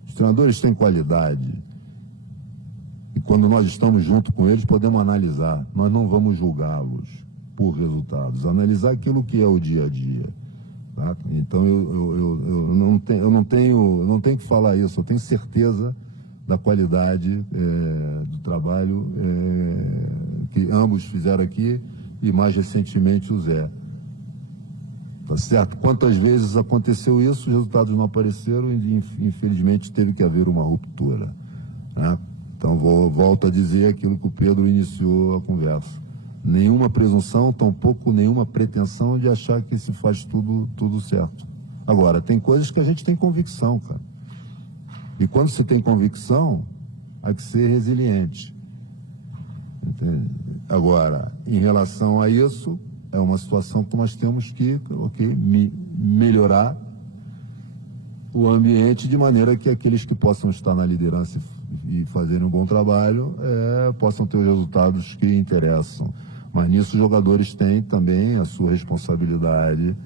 Os treinadores têm qualidade. E quando nós estamos junto com eles, podemos analisar. Nós não vamos julgá-los por resultados. Analisar aquilo que é o dia a dia. Tá? Então, eu não tenho que falar isso. Eu tenho certeza da qualidade do trabalho que ambos fizeram aqui e, mais recentemente, o Zé. Tá certo? Quantas vezes aconteceu isso, os resultados não apareceram e, infelizmente, teve que haver uma ruptura. Né? Então, volto a dizer aquilo que o Pedro iniciou a conversa. Nenhuma presunção, tampouco nenhuma pretensão de achar que se faz tudo certo. Agora, tem coisas que a gente tem convicção, cara. E quando você tem convicção, há que ser resiliente. Entende? Agora, em relação a isso, é uma situação que nós temos que melhorar o ambiente de maneira que aqueles que possam estar na liderança e fazerem um bom trabalho possam ter os resultados que interessam. Mas nisso os jogadores têm também a sua responsabilidade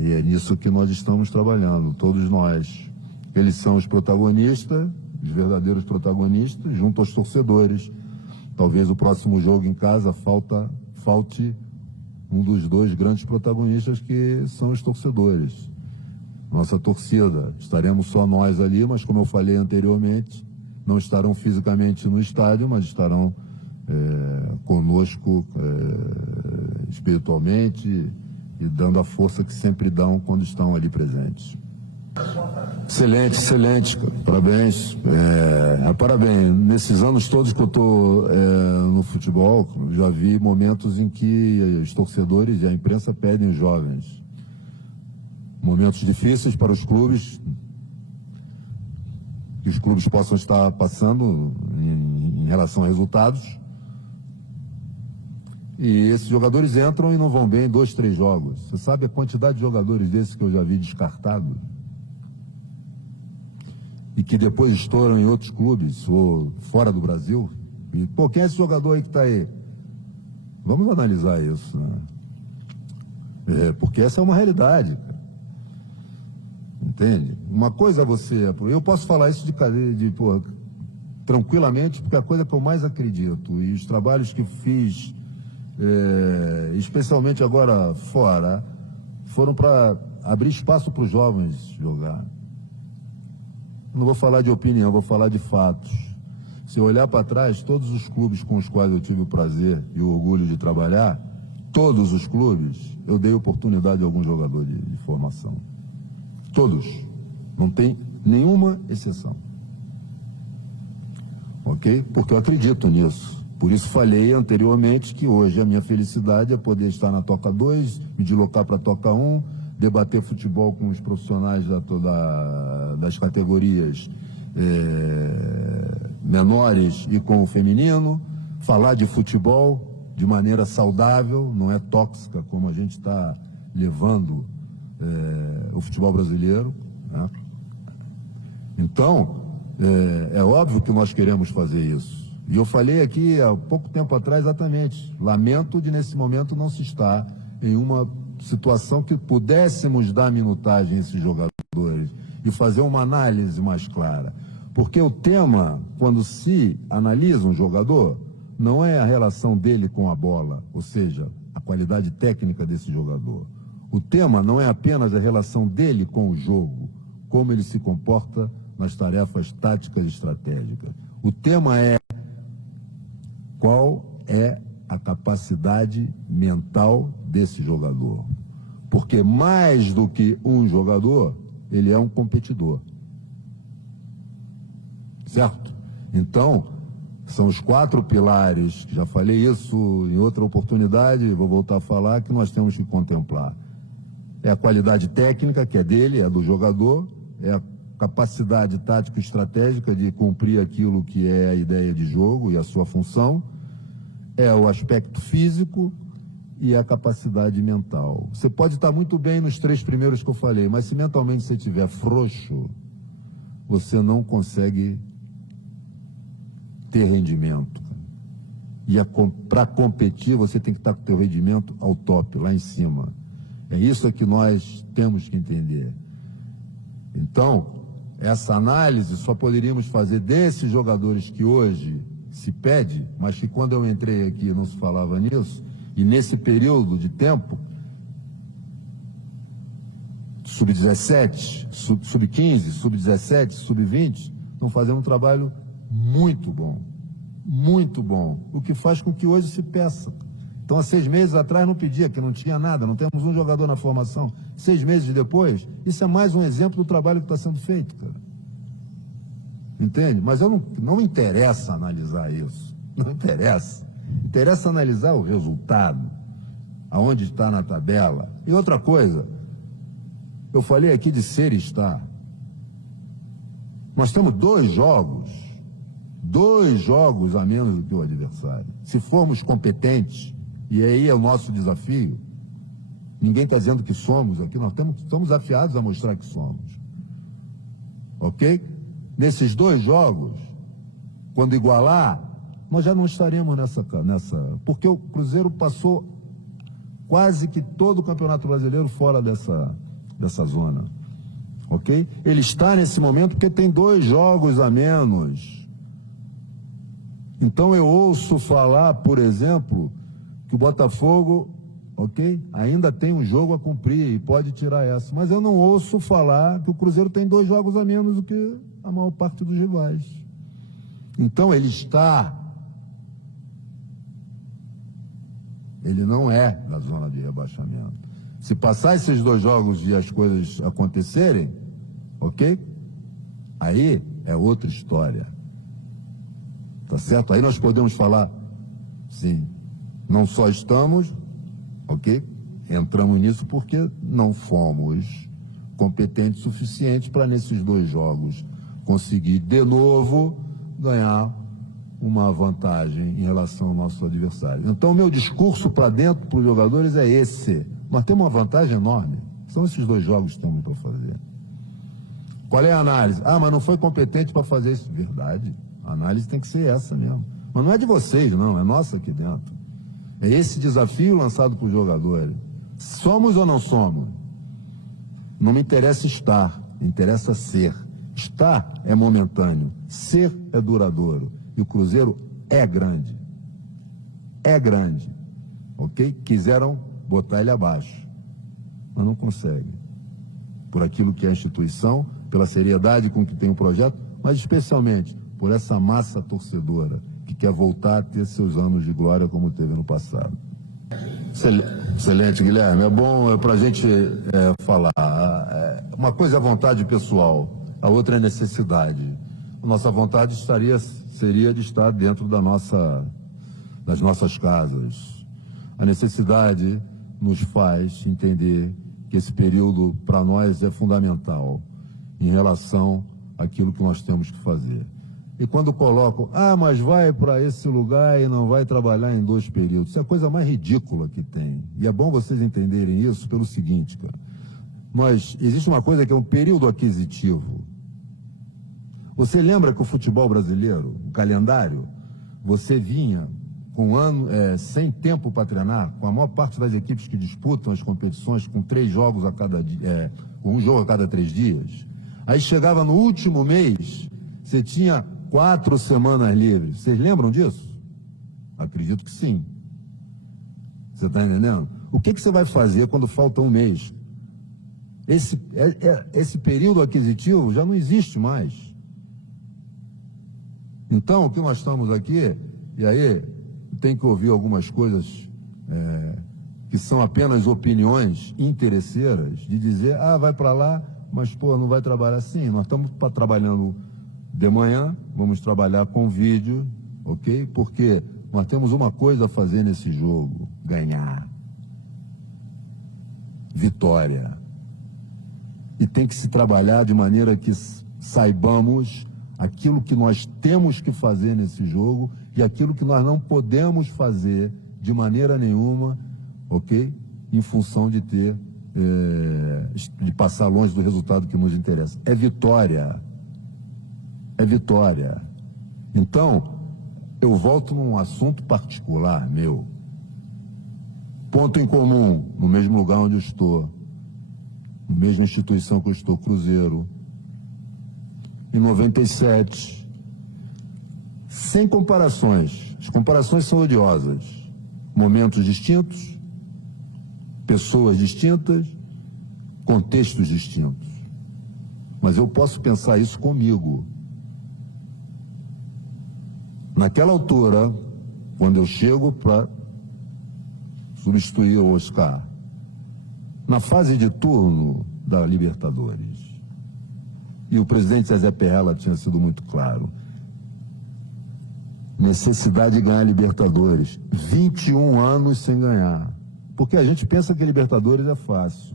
e é nisso que nós estamos trabalhando, todos nós. Eles são os protagonistas, os verdadeiros protagonistas, junto aos torcedores. Talvez o próximo jogo em casa falte um dos dois grandes protagonistas, que são os torcedores. Nossa torcida. Estaremos só nós ali, mas como eu falei anteriormente, não estarão fisicamente no estádio, mas estarão conosco espiritualmente e dando a força que sempre dão quando estão ali presentes. Excelente, cara. Parabéns. Parabéns. Nesses anos todos que eu estou no futebol, já vi momentos em que os torcedores e a imprensa pedem os jovens. Momentos difíceis para os clubes, que os clubes possam estar passando em relação a resultados. E esses jogadores entram e não vão bem em 2, 3 jogos. Você sabe a quantidade de jogadores desses que eu já vi descartados? E que depois estouram em outros clubes ou fora do Brasil. E, quem é esse jogador aí que está aí? Vamos analisar isso, né? Porque essa é uma realidade, cara. Entende? Uma coisa é você... Eu posso falar isso tranquilamente, porque é a coisa que eu mais acredito. E os trabalhos que fiz, especialmente agora fora, foram para abrir espaço para os jovens jogar. Não vou falar de opinião, vou falar de fatos. Se eu olhar para trás, todos os clubes com os quais eu tive o prazer e o orgulho de trabalhar, todos os clubes, eu dei oportunidade a algum jogador de formação. Todos. Não tem nenhuma exceção. Ok? Porque eu acredito nisso. Por isso falei anteriormente que hoje a minha felicidade é poder estar na Toca 2, me deslocar para a Toca 1, debater futebol com os profissionais das categorias menores e com o feminino, falar de futebol de maneira saudável, não é tóxica como a gente está levando o futebol brasileiro, né? Então, é óbvio que nós queremos fazer isso. E eu falei aqui há pouco tempo atrás exatamente, lamento de nesse momento não se estar em uma situação que pudéssemos dar minutagem a esses jogadores e fazer uma análise mais clara. Porque o tema, quando se analisa um jogador, não é a relação dele com a bola, ou seja, a qualidade técnica desse jogador. O tema não é apenas a relação dele com o jogo, como ele se comporta nas tarefas táticas e estratégicas. O tema é qual é a capacidade mental desse jogador. Porque mais do que um jogador, ele é um competidor. Certo? Então, são os 4 pilares, já falei isso em outra oportunidade, vou voltar a falar, que nós temos que contemplar. É a qualidade técnica, que é dele, é do jogador, é a capacidade tática e estratégica de cumprir aquilo que é a ideia de jogo e a sua função, é o aspecto físico e a capacidade mental. Você pode estar muito bem nos 3 primeiros que eu falei, mas se mentalmente você estiver frouxo, você não consegue ter rendimento. E para competir, você tem que estar com o teu rendimento ao top, lá em cima. É isso que nós temos que entender. Então, essa análise só poderíamos fazer desses jogadores que hoje se pede, mas que quando eu entrei aqui não se falava nisso, e nesse período de tempo, sub-17, sub-15, sub-17, sub-20, estão fazendo um trabalho muito bom, o que faz com que hoje se peça. Então, há 6 meses atrás não pedia, que não tinha nada, não temos um jogador na formação. 6 meses depois, isso é mais um exemplo do trabalho que está sendo feito, cara. Entende? Mas não me interessa analisar isso, não interessa. Interessa analisar o resultado, aonde está na tabela. E outra coisa, eu falei aqui de ser e estar. Nós temos 2 jogos a menos do que o adversário. Se formos competentes, e aí é o nosso desafio, ninguém está dizendo que somos aqui, nós estamos afiados a mostrar que somos. Ok? Nesses 2 jogos, quando igualar, nós já não estaremos nessa... Porque o Cruzeiro passou quase que todo o Campeonato Brasileiro fora dessa zona. Ok? Ele está nesse momento porque tem 2 jogos a menos. Então eu ouço falar, por exemplo, que o Botafogo, ok, ainda tem um jogo a cumprir e pode tirar essa. Mas eu não ouço falar que o Cruzeiro tem 2 jogos a menos do que a maior parte dos rivais. Então ele não é na zona de rebaixamento. Se passar esses 2 jogos e as coisas acontecerem, ok? Aí é outra história. Tá certo? Aí nós podemos falar, sim, não só estamos, ok? Entramos nisso porque não fomos competentes o suficiente para nesses 2 jogos conseguir de novo ganhar uma vantagem em relação ao nosso adversário. Então, o meu discurso para dentro, para os jogadores, é esse. Nós temos uma vantagem enorme. São esses 2 jogos que temos para fazer. Qual é a análise? Ah, mas não foi competente para fazer isso. Verdade. A análise tem que ser essa mesmo. Mas não é de vocês, não. É nossa aqui dentro. É esse desafio lançado para os jogadores. Somos ou não somos? Não me interessa estar, me interessa ser. Estar é momentâneo, ser é duradouro. E o Cruzeiro é grande. É grande. Ok? Quiseram botar ele abaixo, mas não conseguem. Por aquilo que é a instituição, pela seriedade com que tem o projeto, mas especialmente por essa massa torcedora que quer voltar a ter seus anos de glória como teve no passado. Excelente, Guilherme. É bom para a gente falar. Uma coisa é a vontade pessoal, a outra é a necessidade. A nossa vontade seria de estar dentro das nossas casas. A necessidade nos faz entender que esse período para nós é fundamental em relação àquilo que nós temos que fazer. E quando colocam, mas vai para esse lugar e não vai trabalhar em 2 períodos. Isso é a coisa mais ridícula que tem. E é bom vocês entenderem isso pelo seguinte, cara. Existe uma coisa que é um período aquisitivo. Você lembra que o futebol brasileiro, o calendário, você vinha com sem tempo para treinar, com a maior parte das equipes que disputam as competições com 3 jogos a cada dia, com um jogo a cada 3 dias. Aí chegava no último mês, você tinha 4 semanas livres. Vocês lembram disso? Acredito que sim. Você está entendendo? O que você vai fazer quando falta um mês? Esse período aquisitivo já não existe mais. Então, o que nós estamos aqui, e aí tem que ouvir algumas coisas que são apenas opiniões interesseiras, de dizer, vai para lá, mas, não vai trabalhar assim. Nós estamos trabalhando de manhã, vamos trabalhar com vídeo, ok? Porque nós temos uma coisa a fazer nesse jogo, ganhar. Vitória. E tem que se trabalhar de maneira que saibamos aquilo que nós temos que fazer nesse jogo e aquilo que nós não podemos fazer de maneira nenhuma, ok? Em função de de passar longe do resultado que nos interessa. É vitória. É vitória. Então, eu volto num assunto particular meu. Ponto em comum, no mesmo lugar onde eu estou, na mesma instituição que eu estou, Cruzeiro. em 97. Sem comparações. As comparações são odiosas. Momentos distintos, pessoas distintas, contextos distintos. Mas eu posso pensar isso comigo. Naquela altura, quando eu chego para substituir o Oscar, na fase de turno da Libertadores, e o presidente Zezé Perrella tinha sido muito claro, necessidade de ganhar Libertadores, 21 anos sem ganhar, porque a gente pensa que Libertadores é fácil.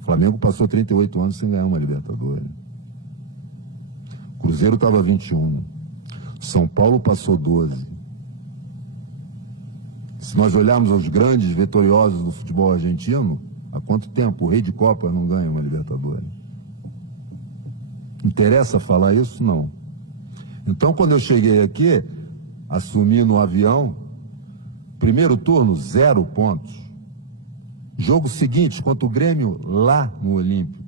O Flamengo passou 38 anos sem ganhar uma Libertadores. O Cruzeiro estava 21. São Paulo passou 12. Se nós olharmos os grandes vitoriosos do futebol argentino, há quanto tempo o Rei de Copa não ganha uma Libertadores? Interessa falar isso? Não. Então, quando eu cheguei aqui, assumi no avião, primeiro turno, 0 pontos. Jogo seguinte, contra o Grêmio, lá no Olímpico.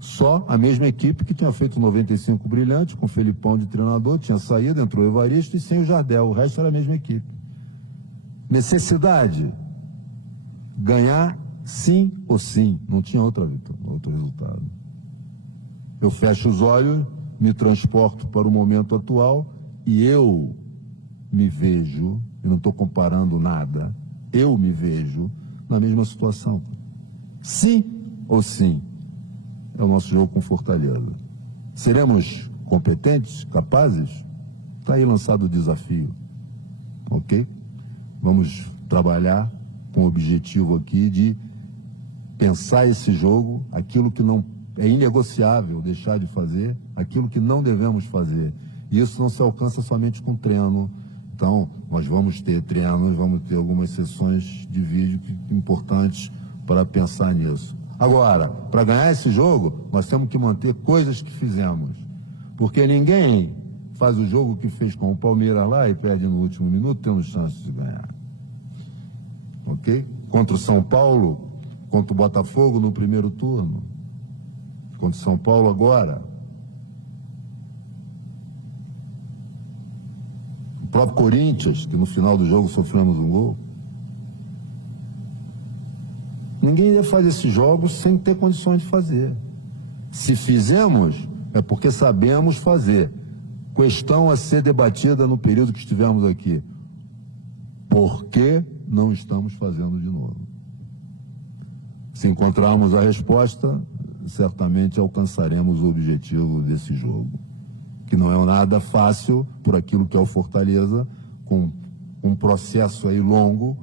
Só a mesma equipe que tinha feito 95 brilhante, com o Felipão de treinador, tinha saído, entrou o Evaristo e sem o Jardel. O resto era a mesma equipe. Necessidade. Ganhar sim ou sim. Não tinha outro resultado. Eu fecho os olhos, me transporto para o momento atual e eu me vejo, e não estou comparando nada, eu me vejo na mesma situação. Sim ou sim. É o nosso jogo com Fortaleza. Seremos competentes, capazes? Está aí lançado o desafio. Ok? Vamos trabalhar com o objetivo aqui de pensar esse jogo, aquilo que não é inegociável deixar de fazer, aquilo que não devemos fazer. E isso não se alcança somente com treino. Então, nós vamos ter treinos, vamos ter algumas sessões de vídeo importantes para pensar nisso. Agora, para ganhar esse jogo, nós temos que manter coisas que fizemos. Porque ninguém faz o jogo que fez com o Palmeiras lá e perde no último minuto, tendo chance de ganhar. Ok? Contra o São Paulo, contra o Botafogo no primeiro turno. Contra o São Paulo agora. O próprio Corinthians, que no final do jogo sofremos um gol. Ninguém ia fazer esses jogos sem ter condições de fazer. Se fizemos, é porque sabemos fazer. Questão a ser debatida no período que estivemos aqui. Por que não estamos fazendo de novo? Se encontrarmos a resposta, certamente alcançaremos o objetivo desse jogo. Que não é nada fácil por aquilo que é o Fortaleza, com um processo aí longo,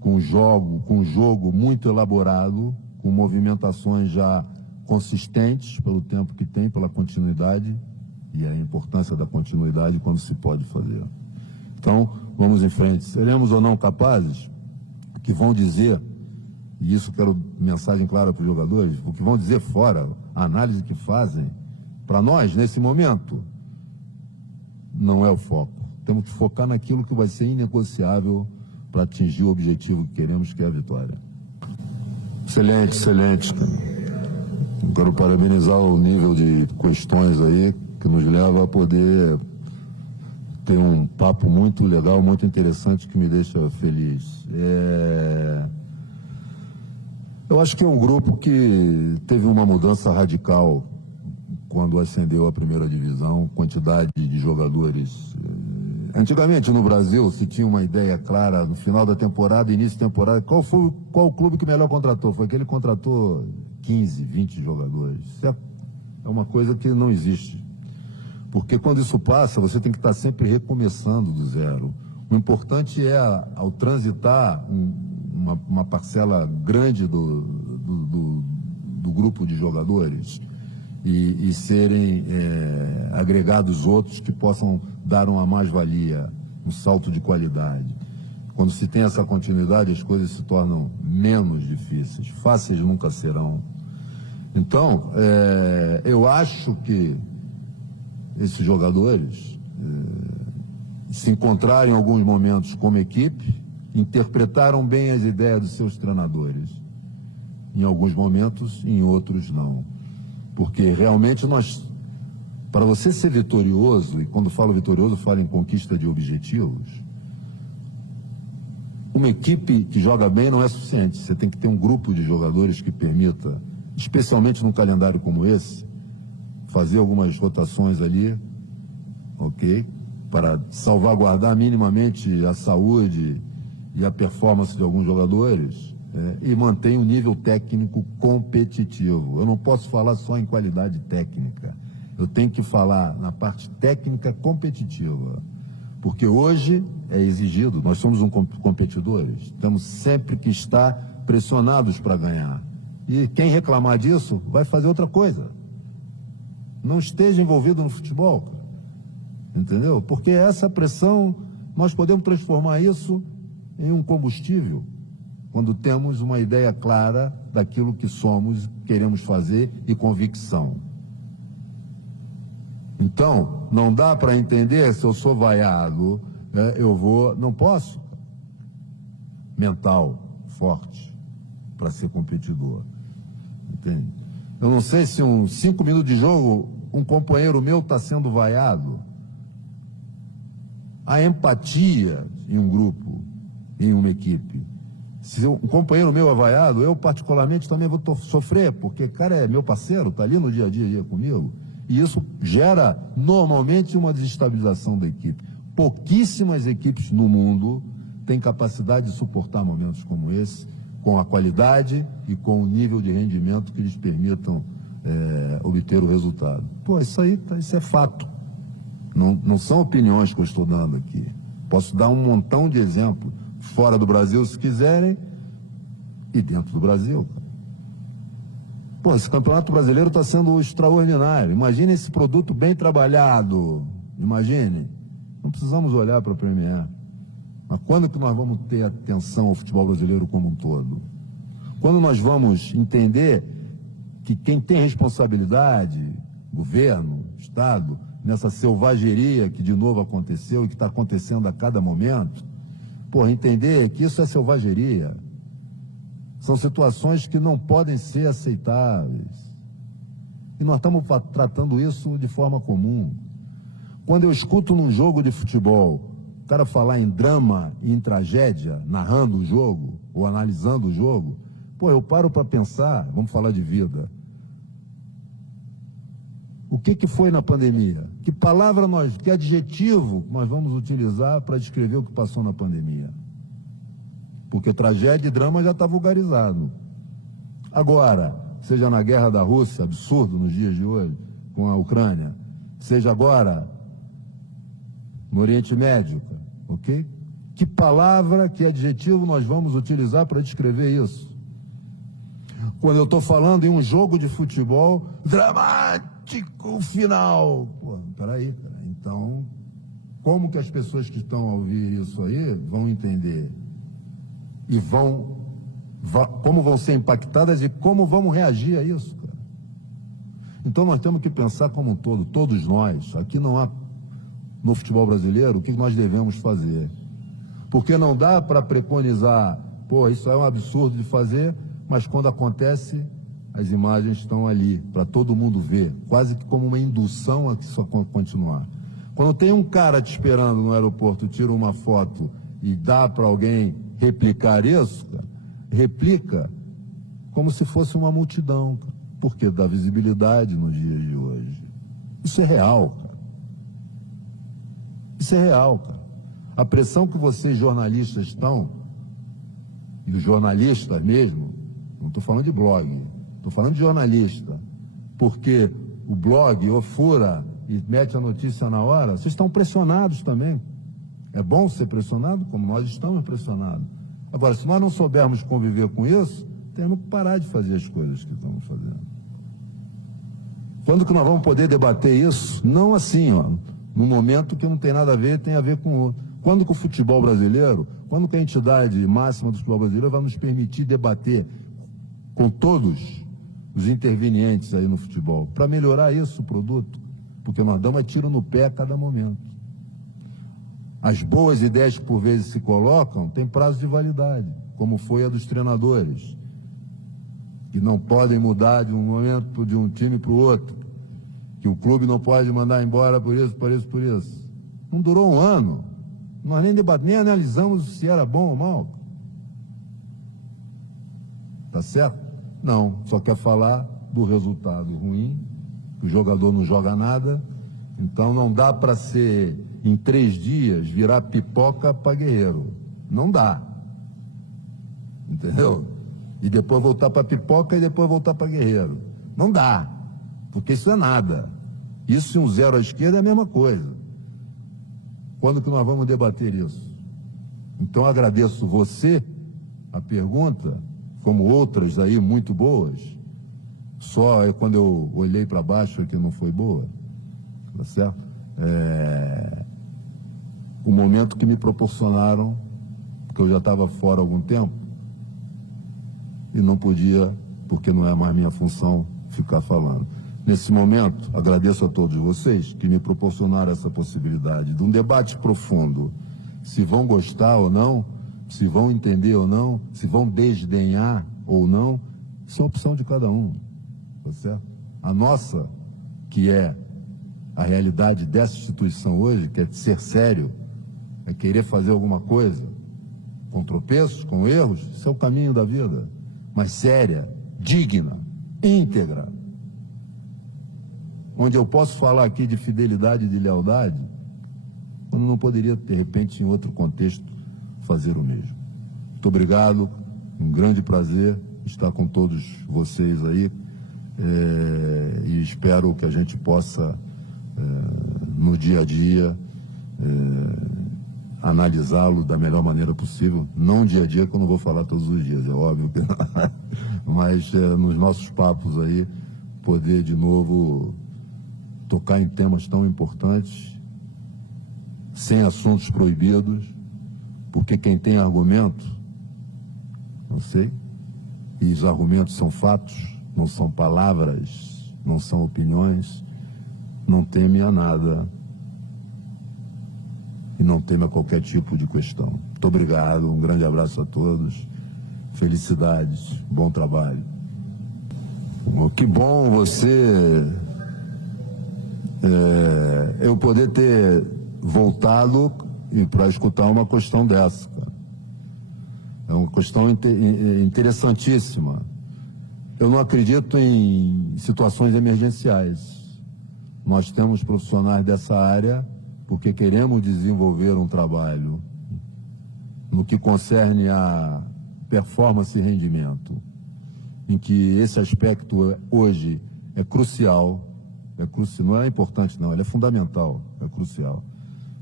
com um jogo muito elaborado, com movimentações já consistentes pelo tempo que tem, pela continuidade e a importância da continuidade quando se pode fazer. Então, vamos em frente. Seremos ou não capazes? O que vão dizer, e isso quero mensagem clara para os jogadores, o que vão dizer fora, a análise que fazem, para nós, nesse momento, não é o foco. Temos que focar naquilo que vai ser inegociável para atingir o objetivo que queremos, que é a vitória. Excelente, excelente. Eu quero parabenizar o nível de questões aí que nos leva a poder ter um papo muito legal, muito interessante, que me deixa feliz. Eu acho que é um grupo que teve uma mudança radical quando ascendeu à primeira divisão, quantidade de jogadores. Antigamente, no Brasil, se tinha uma ideia clara no final da temporada, início da temporada, qual o clube que melhor contratou? Foi aquele que contratou 15, 20 jogadores. Isso é uma coisa que não existe. Porque quando isso passa, você tem que estar sempre recomeçando do zero. O importante é, ao transitar uma parcela grande do grupo de jogadores e serem agregados outros que possam dar uma mais-valia, um salto de qualidade. Quando se tem essa continuidade, as coisas se tornam menos difíceis. Fáceis nunca serão. Então, eu acho que esses jogadores se encontraram em alguns momentos como equipe, interpretaram bem as ideias dos seus treinadores em alguns momentos, em outros não. Porque realmente para você ser vitorioso, e quando falo vitorioso, falo em conquista de objetivos, uma equipe que joga bem não é suficiente. Você tem que ter um grupo de jogadores que permita, especialmente num calendário como esse, fazer algumas rotações ali, ok? Para salvaguardar minimamente a saúde e a performance de alguns jogadores, e manter um nível técnico competitivo. Eu não posso falar só em qualidade técnica, eu tenho que falar na parte técnica competitiva, porque hoje é exigido, nós somos competidores, temos sempre que estar pressionados para ganhar, e quem reclamar disso vai fazer outra coisa, não esteja envolvido no futebol, entendeu? Porque essa pressão, nós podemos transformar isso em um combustível, quando temos uma ideia clara daquilo que somos, queremos fazer e convicção. Então, não dá para entender se eu sou vaiado, não posso. Mental, forte, para ser competidor. Entende? Eu não sei se 5 minutos de jogo, um companheiro meu está sendo vaiado. A empatia em um grupo, em uma equipe. Se um companheiro meu é vaiado, eu particularmente também vou sofrer, porque o cara é meu parceiro, está ali no dia a dia comigo, e isso gera normalmente uma desestabilização da equipe. Pouquíssimas equipes no mundo têm capacidade de suportar momentos como esse, com a qualidade e com o nível de rendimento que lhes permitam obter o resultado. Pô, isso é fato. Não são opiniões que eu estou dando aqui. Posso dar um montão de exemplos. Fora do Brasil, se quiserem, e dentro do Brasil. Pô, esse Campeonato Brasileiro está sendo extraordinário. Imagine esse produto bem trabalhado. Imagine. Não precisamos olhar para a Premier. Mas quando que nós vamos ter atenção ao futebol brasileiro como um todo? Quando nós vamos entender que quem tem responsabilidade, governo, Estado, nessa selvageria que de novo aconteceu e que está acontecendo a cada momento, entender que isso é selvageria. São situações que não podem ser aceitáveis. E nós estamos tratando isso de forma comum. Quando eu escuto num jogo de futebol, o cara falar em drama e em tragédia, narrando o jogo ou analisando o jogo, eu paro para pensar, vamos falar de vida. O que foi na pandemia? Que palavra que adjetivo nós vamos utilizar para descrever o que passou na pandemia? Porque tragédia e drama já está vulgarizado. Agora, seja na guerra da Rússia, absurdo nos dias de hoje, com a Ucrânia, seja agora no Oriente Médio, ok? Que palavra, que adjetivo nós vamos utilizar para descrever isso? Quando eu estou falando em um jogo de futebol dramático final. Peraí, cara. Então, como que as pessoas que estão a ouvir isso aí vão entender? E como vão ser impactadas e como vamos reagir a isso, cara? Então, nós temos que pensar como um todo, todos nós. Aqui não há, no futebol brasileiro, o que nós devemos fazer. Porque não dá para preconizar, isso é um absurdo de fazer, mas quando acontece, as imagens estão ali, para todo mundo ver, quase que como uma indução a que isso continuar. Quando tem um cara te esperando no aeroporto, tira uma foto e dá para alguém replicar isso, cara, replica como se fosse uma multidão, cara, porque dá visibilidade nos dias de hoje. Isso é real, cara. Isso é real, cara. A pressão que vocês jornalistas estão, e os jornalistas mesmo, não estou falando de blog, estou falando de jornalista, porque o blog ou fura e mete a notícia na hora, vocês estão pressionados também. É bom ser pressionado, como nós estamos pressionados. Agora, se nós não soubermos conviver com isso, temos que parar de fazer as coisas que estamos fazendo. Quando que nós vamos poder debater isso? Não assim, num momento que não tem nada a ver, tem a ver com o outro. Quando que o futebol brasileiro, quando que a entidade máxima do futebol brasileiro vai nos permitir debater com todos os intervenientes aí no futebol, para melhorar isso, o produto? Porque nós damos tiro no pé a cada momento. As boas ideias que por vezes se colocam têm prazo de validade, como foi a dos treinadores. que não podem mudar de um momento de um time para o outro, que o clube não pode mandar embora por isso, por isso, por isso. Não durou um ano. Nós nem analisamos se era bom ou mal. Tá certo? Não, só quer falar do resultado ruim, que o jogador não joga nada, então não dá para ser, em 3 dias, virar pipoca para guerreiro. Não dá. Entendeu? E depois voltar para pipoca e depois voltar para guerreiro. Não dá, porque isso é nada. Isso e um 0 à esquerda é a mesma coisa. Quando que nós vamos debater isso? Então agradeço você, a pergunta, como outras aí muito boas, só é quando eu olhei para baixo que não foi boa, tá certo? O momento que me proporcionaram, porque eu já estava fora há algum tempo, e não podia, porque não é mais minha função, ficar falando. Nesse momento, agradeço a todos vocês que me proporcionaram essa possibilidade de um debate profundo, se vão gostar ou não, se vão entender ou não, se vão desdenhar ou não, isso é opção de cada um, tá certo? A nossa, que é a realidade dessa instituição hoje, que é ser sério, é querer fazer alguma coisa, com tropeços, com erros, isso é o caminho da vida, mas séria, digna, íntegra, onde eu posso falar aqui de fidelidade e de lealdade, quando não poderia, de repente, em outro contexto, fazer o mesmo. Muito obrigado, um grande prazer estar com todos vocês aí, e espero que a gente possa, no dia a dia, analisá-lo da melhor maneira possível, não dia a dia, que eu não vou falar todos os dias, é óbvio que não, mas nos nossos papos aí, poder de novo tocar em temas tão importantes, sem assuntos proibidos, porque quem tem argumento, não sei, e os argumentos são fatos, não são palavras, não são opiniões, não teme a nada e não teme a qualquer tipo de questão. Muito obrigado, um grande abraço a todos, felicidades, bom trabalho. Que bom você... eu poder ter voltado para escutar uma questão dessa, cara. É uma questão interessantíssima. Eu não acredito em situações emergenciais. Nós temos profissionais dessa área porque queremos desenvolver um trabalho no que concerne a performance e rendimento, em que esse aspecto hoje é crucial. Não é importante não, ele é fundamental, é crucial.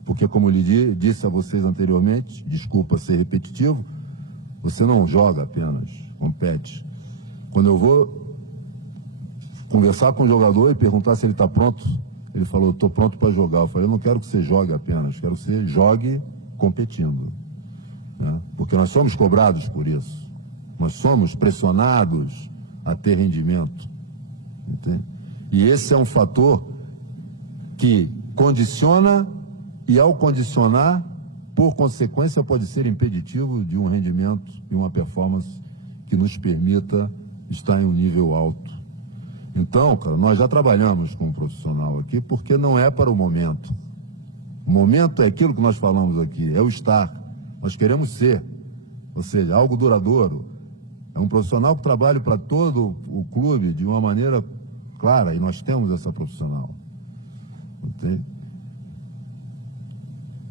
Porque, como lhe disse a vocês anteriormente, desculpa ser repetitivo, você não joga apenas, compete. Quando eu vou conversar com o jogador e perguntar se ele está pronto, ele falou, estou pronto para jogar. Eu falei, eu não quero que você jogue apenas, quero que você jogue competindo. Né? Porque nós somos cobrados por isso. Nós somos pressionados a ter rendimento. Entende? E esse é um fator que condiciona e, ao condicionar, por consequência, pode ser impeditivo de um rendimento e uma performance que nos permita estar em um nível alto. Então, cara, nós já trabalhamos com um profissional aqui porque não é para o momento. O momento é aquilo que nós falamos aqui, é o estar. Nós queremos ser, ou seja, algo duradouro. É um profissional que trabalha para todo o clube de uma maneira clara, e nós temos essa profissional. Entende?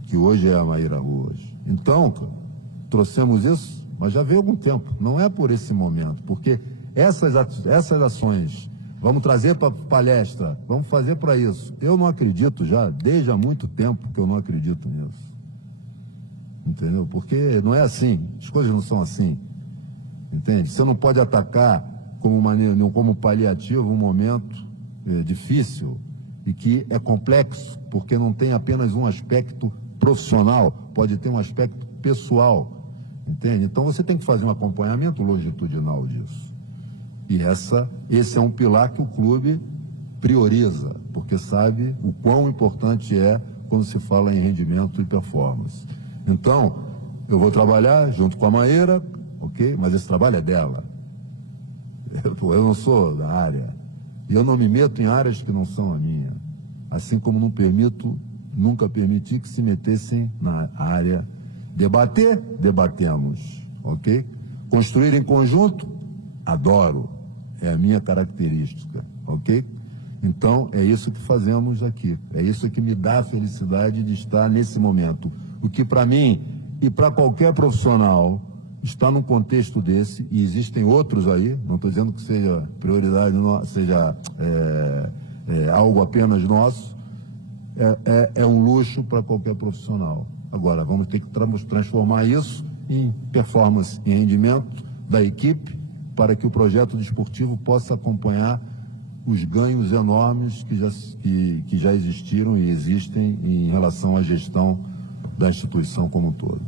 Que hoje é a Maíra hoje. Então, trouxemos isso, mas já veio algum tempo. Não é por esse momento, porque essas ações, vamos trazer para palestra, vamos fazer para isso. Eu não acredito já, desde há muito tempo que eu não acredito nisso. Entendeu? Porque não é assim, as coisas não são assim. Entende? Você não pode atacar como paliativo um momento difícil e que é complexo, porque não tem apenas um aspecto profissional, pode ter um aspecto pessoal, entende? Então você tem que fazer um acompanhamento longitudinal disso. E esse é um pilar que o clube prioriza, porque sabe o quão importante é quando se fala em rendimento e performance. Então, eu vou trabalhar junto com a Maíra, ok? Mas esse trabalho é dela. Eu não sou da área. E eu não me meto em áreas que não são a minha. Assim como não permito, nunca permiti que se metessem na área. Debater, debatemos, ok? Construir em conjunto, adoro. É a minha característica, ok? Então, é isso que fazemos aqui. É isso que me dá a felicidade de estar nesse momento. O que para mim e para qualquer profissional está num contexto desse, e existem outros aí, não estou dizendo que seja prioridade, seja algo apenas nosso, é um luxo para qualquer profissional. Agora, vamos ter que transformar isso em performance, em rendimento da equipe, para que o projeto desportivo possa acompanhar os ganhos enormes que já existiram e existem em relação à gestão da instituição como um todo.